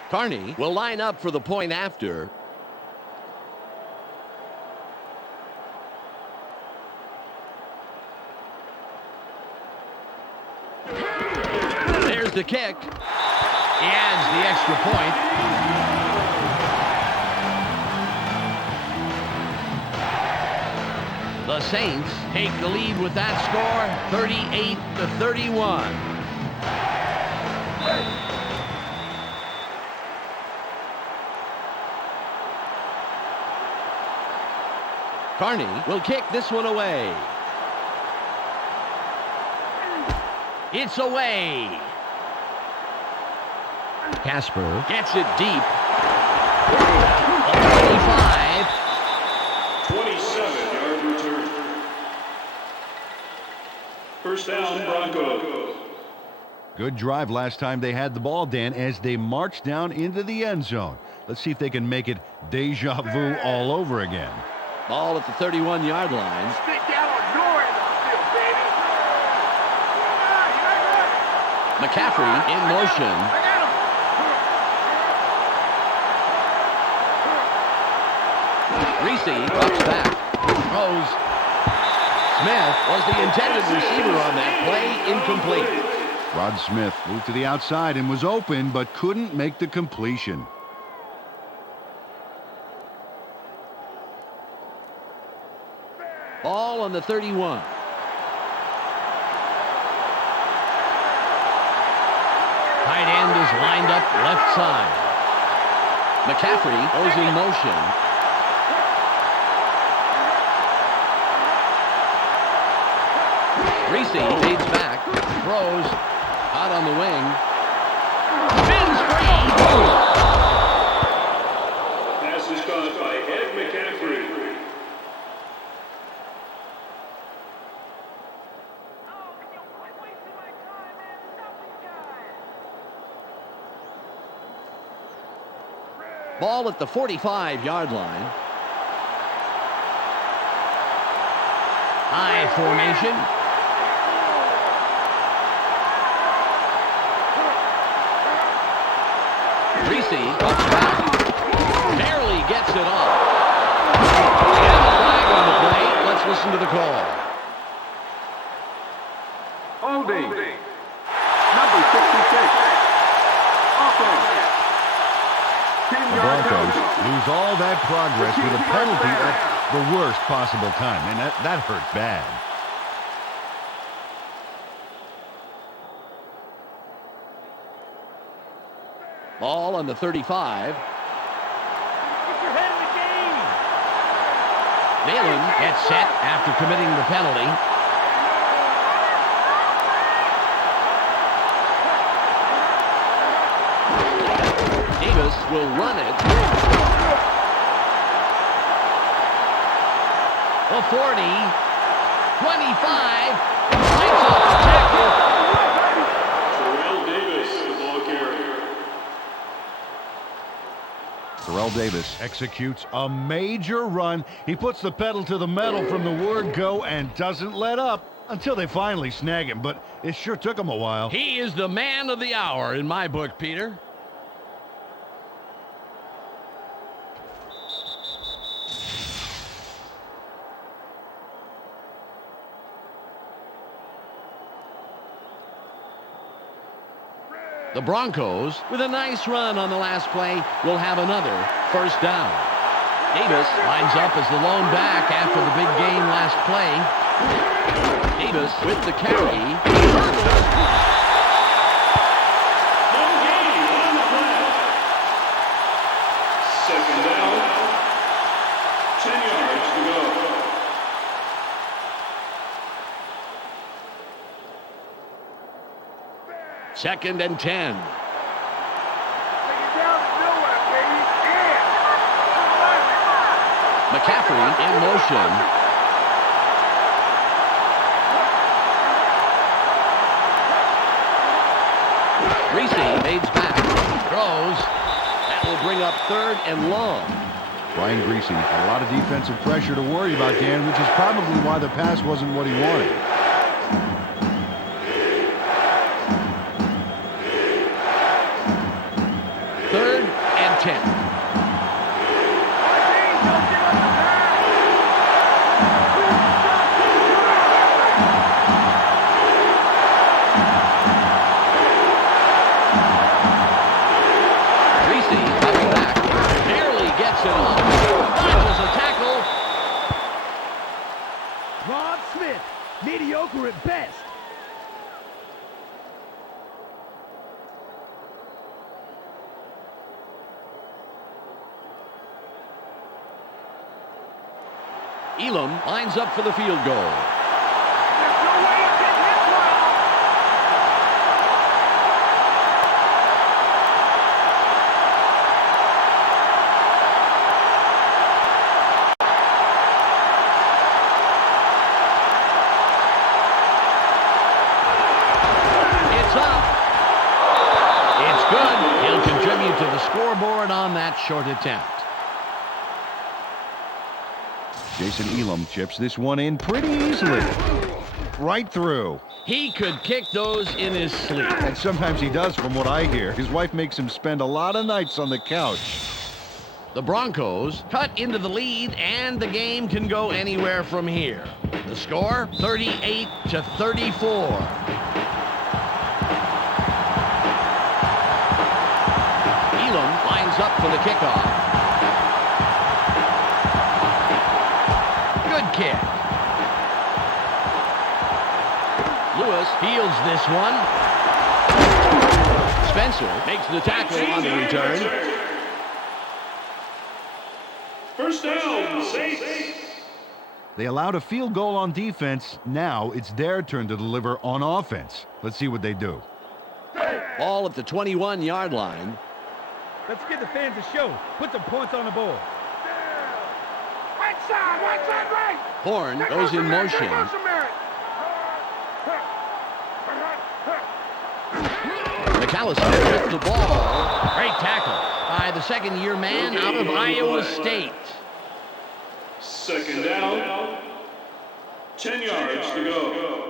Carney will line up for the point after. There's the kick. He adds the extra point. The Saints take the lead with that score, 38-31. Carney will kick this one away. It's away. Casper gets it deep. 25. 27-yard return. First down, Broncos. Good drive last time they had the ball, Dan, as they marched down into the end zone. Let's see if they can make it deja vu all over again. Ball at the 31-yard line. Stick down on your end of the field, baby. McCaffrey in motion. I got him. Reese drops back. Throws. Smith was the intended receiver on that play. Incomplete. Rod Smith moved to the outside and was open, but couldn't make the completion. Ball on the 31. Tight end is lined up left side. McCaffrey goes in motion. Reese fades back, throws, out on the wing, spins free. Pass is caught by Ed McCaffrey. Ball at the 45-yard line. High formation. Reese comes back. Barely gets it off. And a flag on the play. Let's listen to the call. Holding. Number 66. Offense. The Broncos lose all that progress with a penalty at the worst possible time, and that hurt bad. Ball on the 35. Get your head in the game. Nalen gets set after committing the penalty. Davis will run it. The 40, 25, lights off the tackle. Terrell Davis, the ball carrier. Terrell Davis executes a major run. He puts the pedal to the metal from the word go and doesn't let up until they finally snag him, but it sure took him a while. He is the man of the hour in my book, Peter. The Broncos, with a nice run on the last play, will have another first down. Davis lines up as the lone back after the big game last play. Davis with the carry. No gain on the play. Second down. 10 yards to go. Second and 10. Take it down to nowhere, baby. Yeah. McCaffrey in motion. Reese fades back. Throws. That will bring up third and long. Brian Greasy, a lot of defensive pressure to worry about, Dan, which is probably why the pass wasn't what he wanted. Third and 10. Reese coming back. Barely gets it off. Dodges a tackle. Ron Smith, mediocre at best. Elam lines up for the field goal. There's no way he's getting this one. It's up. It's good. He'll contribute to the scoreboard on that short attempt. Jason Elam chips this one in pretty easily. Right through. He could kick those in his sleep. And sometimes he does, from what I hear. His wife makes him spend a lot of nights on the couch. The Broncos cut into the lead, and the game can go anywhere from here. The score, 38-34. Elam lines up for the kickoff. Good kick. Lewis fields this one. Spencer makes the tackle on the return. First down, Saints. They allowed a field goal on defense. Now it's their turn to deliver on offense. Let's see what they do. Ball at the 21-yard line. Let's give the fans a show. Put some points on the board. Right side, right. Horn goes in motion. McAllister with the ball. Great tackle by the second-year man out of Iowa State. Second down. 10 yards to go.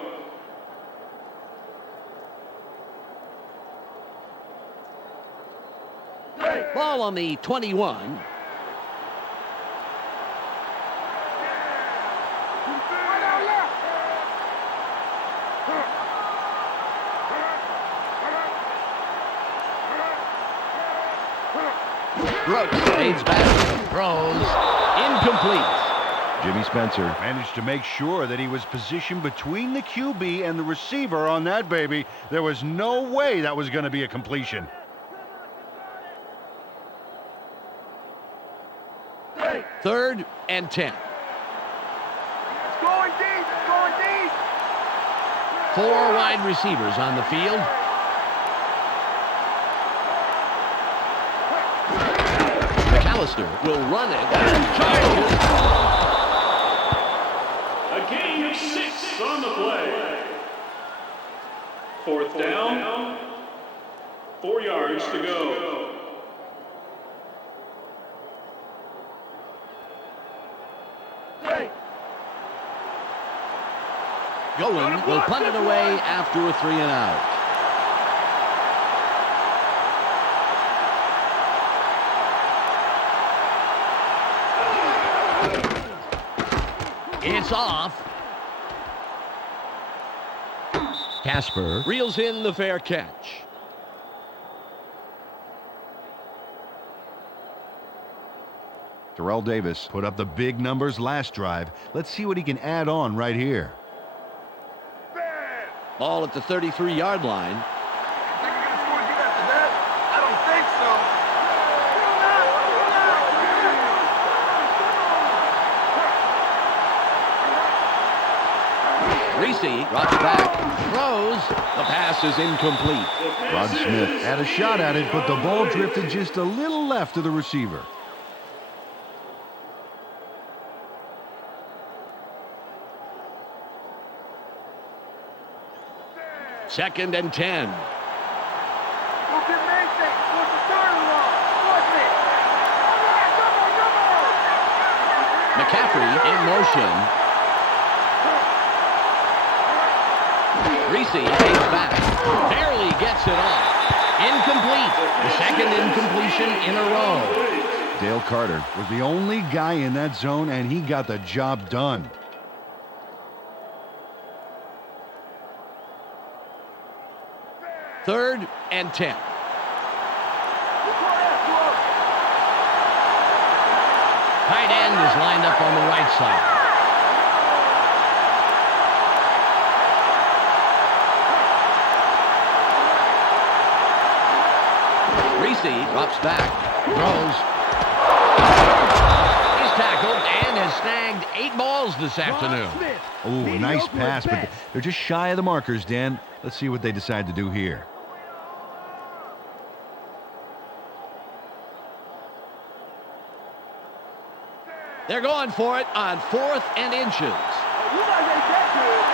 Ball on the 21. Brooks fades back, throws, incomplete. Jimmy Spencer managed to make sure that he was positioned between the QB and the receiver on that baby. There was no way that was going to be a completion. Third and 10. It's going deep. Four wide receivers on the field. McAllister will run it and charges. A gain of 6 on the play. Fourth down. 4 yards to go. Going will punt it away after a 3-and-out. It's off. Casper reels in the fair catch. Terrell Davis put up the big numbers last drive. Let's see what he can add on right here. Ball at the 33-yard line. I don't think so. Reese drops back, throws. The pass is incomplete. Rod Smith had a shot at it, but the ball drifted just a little left of the receiver. Second and 10. McCaffrey in motion. Reese takes back. Barely gets it off. Incomplete. The second incompletion in a row. Dale Carter was the only guy in that zone, and he got the job done. Third and 10. Tight end is lined up on the right side. Reese drops back, throws. He's tackled and has snagged 8 balls this afternoon. Oh, nice pass, but they're just shy of the markers, Dan. Let's see what they decide to do here. They're going for it on 4th and inches. You guys ain't that good.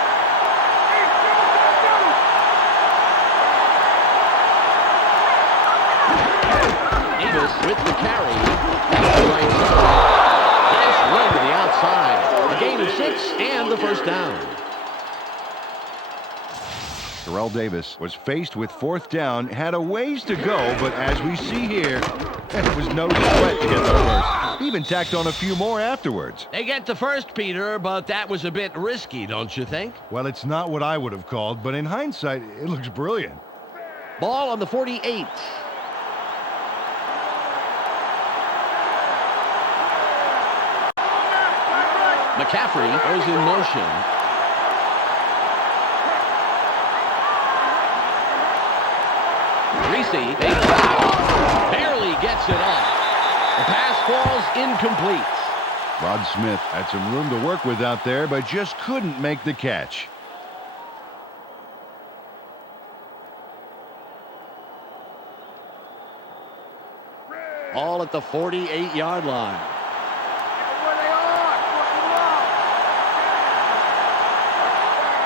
Davis with the carry. Right side. Nice run to the outside. A gain of 6 and the first down. Terrell Davis was faced with 4th down, had a ways to go, but as we see here, it was no sweat to get the first. He even tacked on a few more afterwards. They get the first, Peter, but that was a bit risky, don't you think? Well, it's not what I would have called, but in hindsight, it looks brilliant. Ball on the 48. McCaffrey goes in motion. Reese takes back. Barely gets it off. The pass falls incomplete. Rod Smith had some room to work with out there, but just couldn't make the catch. All at the 48-yard line.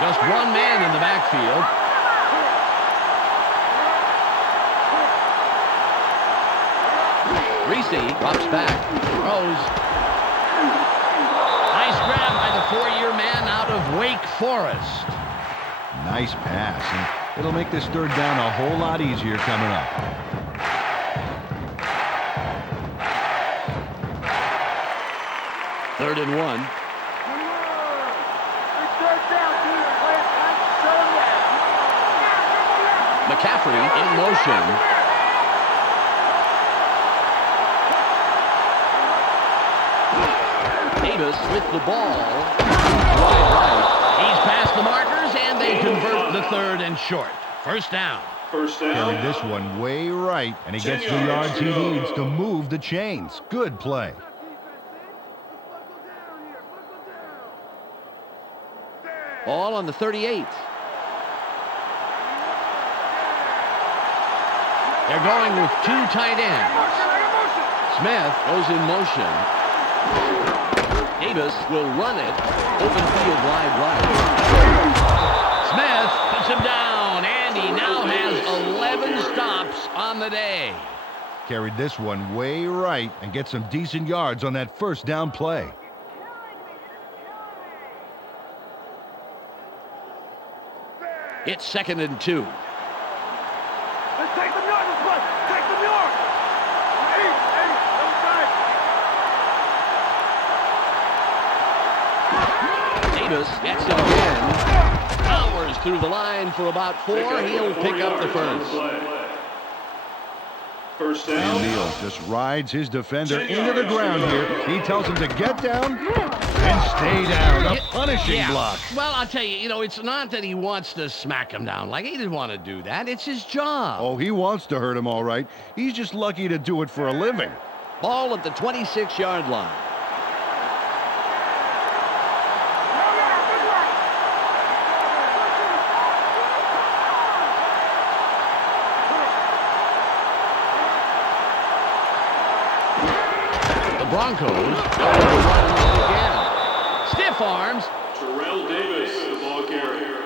Just one man in the backfield. Reese drops back. Throws. Nice grab by the 4-year man out of Wake Forest. Nice pass, and it'll make this third down a whole lot easier coming up. Third and 1. McCaffrey in motion. Davis with the ball. Right. He's past the markers, and they convert the third and short. First down. First down. Carried this one way right, and he gets the yards he needs to move the chains. Good play. Ball on the 38. They're going with 2 tight ends. Smith goes in motion. Davis will run it. Open field wide right. Smith puts him down, and he now has 11 stops on the day. Carried this one way right and gets some decent yards on that first down play. It's 2nd and 2. Let's take them yards, let's play. Take them yards. Davis gets it again. Powers through the line for about 4. He'll pick up the first. First And down. Neal just rides his defender into the ground here. He tells him to get down and stay down. A punishing block. Well, I'll tell you, it's not that he wants to smack him down. Like, he didn't want to do that. It's his job. Oh, he wants to hurt him all right. He's just lucky to do it for a living. Ball at the 26-yard line. Broncos again. Stiff arms. Terrell Davis, the ball carrier.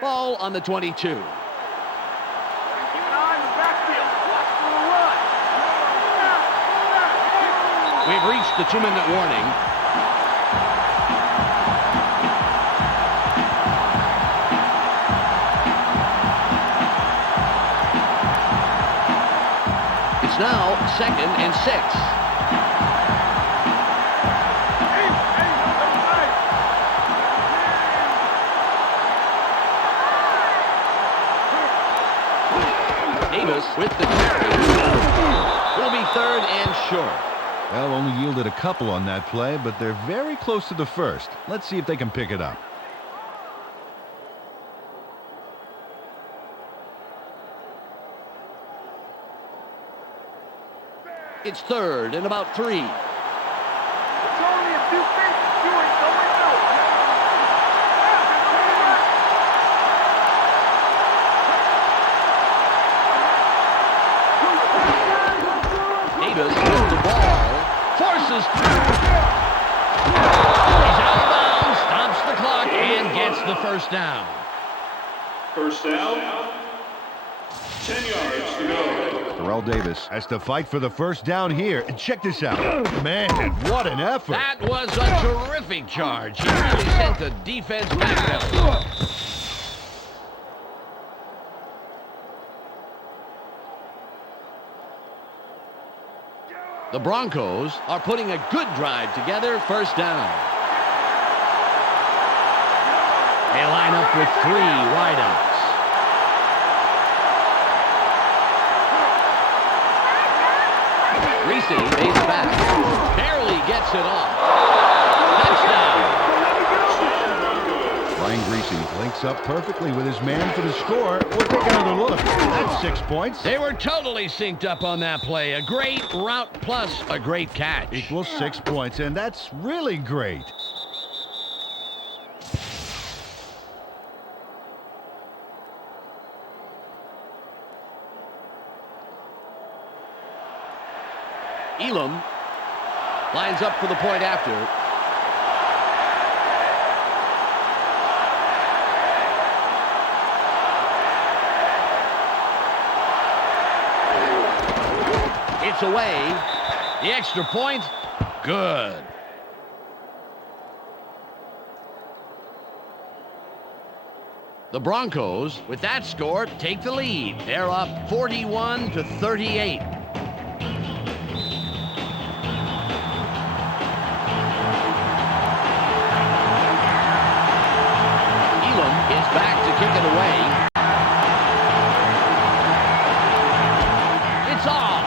Ball on the 22. Keep an eye on the backfield. Watch for the run. We've reached the 2-minute warning. It's now 2nd and 6. Davis with the carry. Will be 3rd and short. Well, only yielded a couple on that play, but they're very close to the first. Let's see if they can pick it up. It's 3rd and about 3. It's only a few feet. You ain't going nowhere. Davis with the ball. Forces through. He's out of bounds. Stops the clock and gets the first down. First down. 10 yards to go. Terrell Davis has to fight for the first down here. And check this out. Man, what an effort. That was a terrific charge. He really sent the defense backpedal. The Broncos are putting a good drive together. First down. They line up with 3 wideouts. Reese pays back. Barely gets it off. Touchdown. Ryan Brian Greasy links up perfectly with his man for the score. We'll take another look. That's 6 points. They were totally synced up on that play. A great route plus a great catch. Equals 6 points, and that's really great. Elam lines up for the point after. It's away. The extra point, good. The Broncos, with that score, take the lead. They're up 41-38. Is back to kick it away. It's off.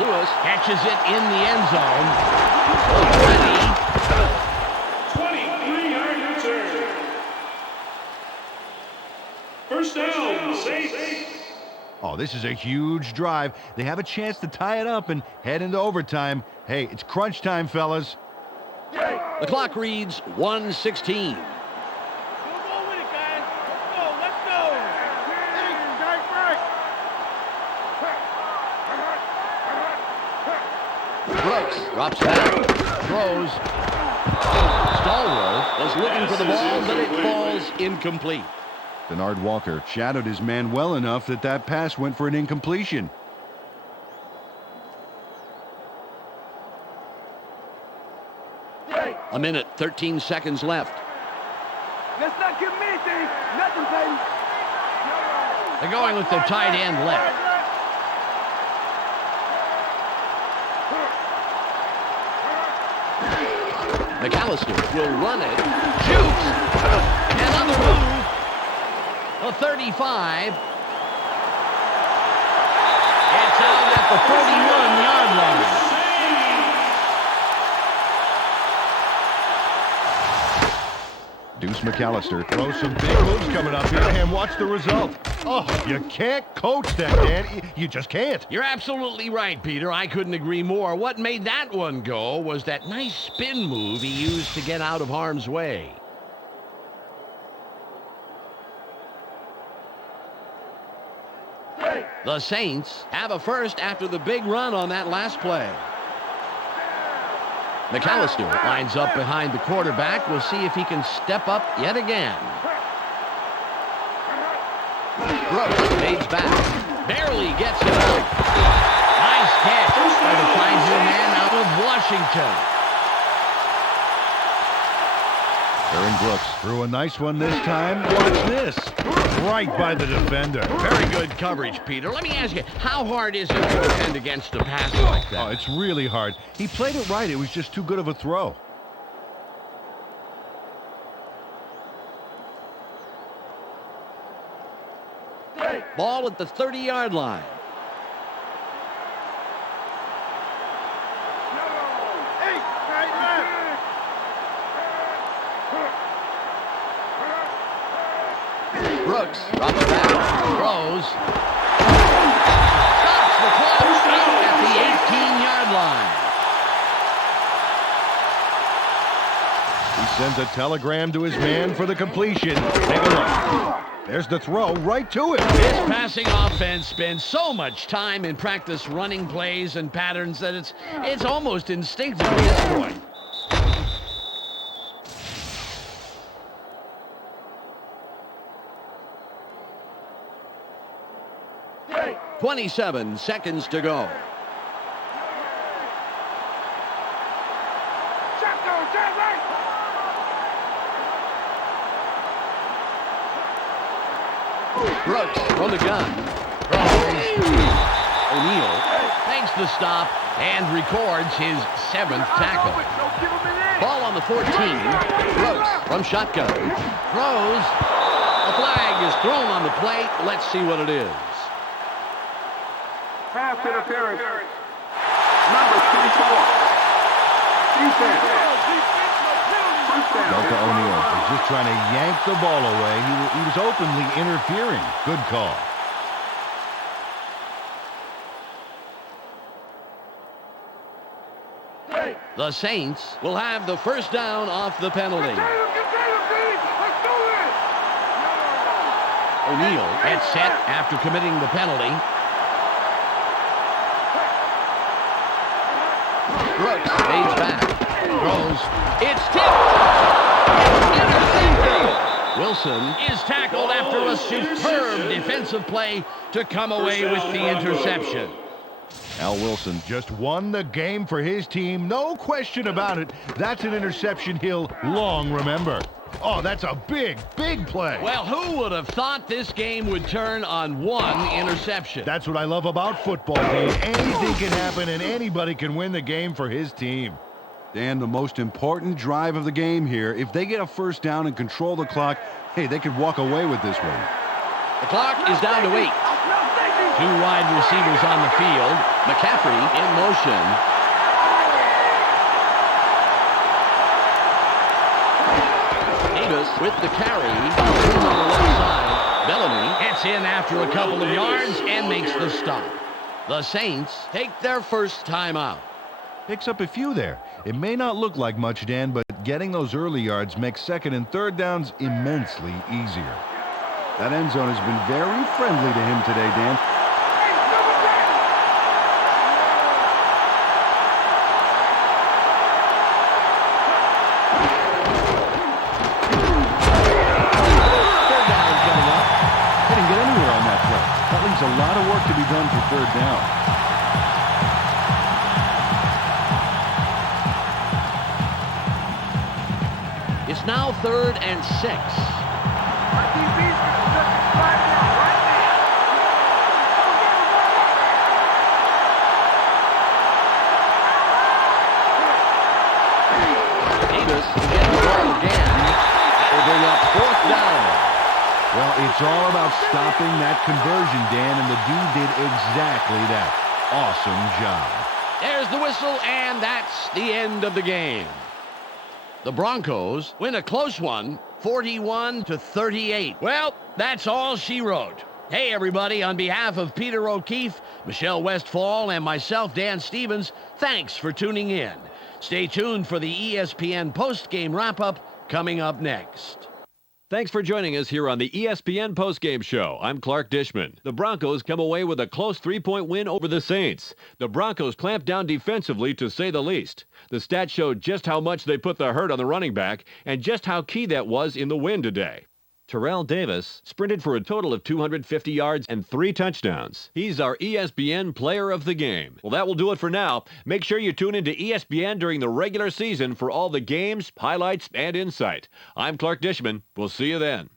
Lewis catches it in the end zone. Already. 23-yard return. First down, Saints. Oh, this is a huge drive. They have a chance to tie it up and head into overtime. Hey, it's crunch time, fellas. The clock reads 1:16. Brooks drops back, throws. Stallworth was looking for the ball, but it falls incomplete. Denard Walker shadowed his man well enough that that pass went for an incompletion. A minute, 13 seconds left. Let's not give me anything. Nothing, baby. They're going with their tight end left. McAllister will run it. Shoots. Another move. A 35. It's out at the 41-yard line. Deuce McAllister throws some big moves coming up here, and watch the result. Oh, you can't coach that, Dan. You just can't. You're absolutely right, Peter. I couldn't agree more. What made that one go was that nice spin move he used to get out of harm's way. The Saints have a first after the big run on that last play. McAllister lines up behind the quarterback. We'll see if he can step up yet again. Brooks fades back. Barely gets it out. Nice catch by the five-year man out of Washington. Aaron Brooks threw a nice one this time. Watch this. Right by the defender. Very good coverage, Peter. Let me ask you, how hard is it to defend against a pass like that? Oh, it's really hard. He played it right. It was just too good of a throw. Ball at the 30-yard line. Brooks drops back, throws. Stops the clock out at the 18-yard line. He sends a telegram to his man for the completion. Take a look. There's the throw right to him. This passing offense spends so much time in practice running plays and patterns that it's almost instinctive at this point. 27 seconds to go. Brooks from the gun. O'Neal makes the stop and records his 7th tackle. Ball on the 14. Brooks from shotgun. Throws. A flag is thrown on the plate. Let's see what it is. Pass interference. Number 24. Defense. down. Delta O'Neal was just trying to yank the ball away. He was openly interfering. Good call. The Saints will have the first down off the penalty. O'Neal gets set after committing the penalty. Brooks fades back. Throws. It's tipped. Intercepted. Wilson is tackled after a superb defensive play to come away with the interception. Al Wilson just won the game for his team. No question about it. That's an interception he'll long remember. Oh, that's a big, big play. Well, who would have thought this game would turn on one interception? That's what I love about football, Dave. Anything can happen, and anybody can win the game for his team. Dan, the most important drive of the game here. If they get a first down and control the clock, hey, they could walk away with this one. The clock is down to 8. Two wide receivers on the field. McCaffrey in motion. Davis with the carry. On the left side. Bellamy gets in after a couple of yards and makes the stop. The Saints take their first timeout. Picks up a few there. It may not look like much, Dan, but getting those early yards makes second and third downs immensely easier. That end zone has been very friendly to him today, Dan. Third down coming up. They didn't get anywhere on that play. That leaves a lot of work to be done for third down. It's now 3rd and 6. Davis will get the ball again. That will bring up 4th down. Well, it's all about stopping that conversion, Dan, and the dude did exactly that. Awesome job. There's the whistle, and that's the end of the game. The Broncos win a close one, 41-38. Well, that's all she wrote. Hey, everybody, on behalf of Peter O'Keefe, Michelle Westfall, and myself, Dan Stevens, thanks for tuning in. Stay tuned for the ESPN post-game wrap-up coming up next. Thanks for joining us here on the ESPN postgame show. I'm Clark Dishman. The Broncos come away with a close 3-point win over the Saints. The Broncos clamped down defensively, to say the least. The stats showed just how much they put the hurt on the running back and just how key that was in the win today. Terrell Davis sprinted for a total of 250 yards and 3 touchdowns. He's our ESPN player of the game. Well, that will do it for now. Make sure you tune into ESPN during the regular season for all the games, highlights, and insight. I'm Clark Dishman. We'll see you then.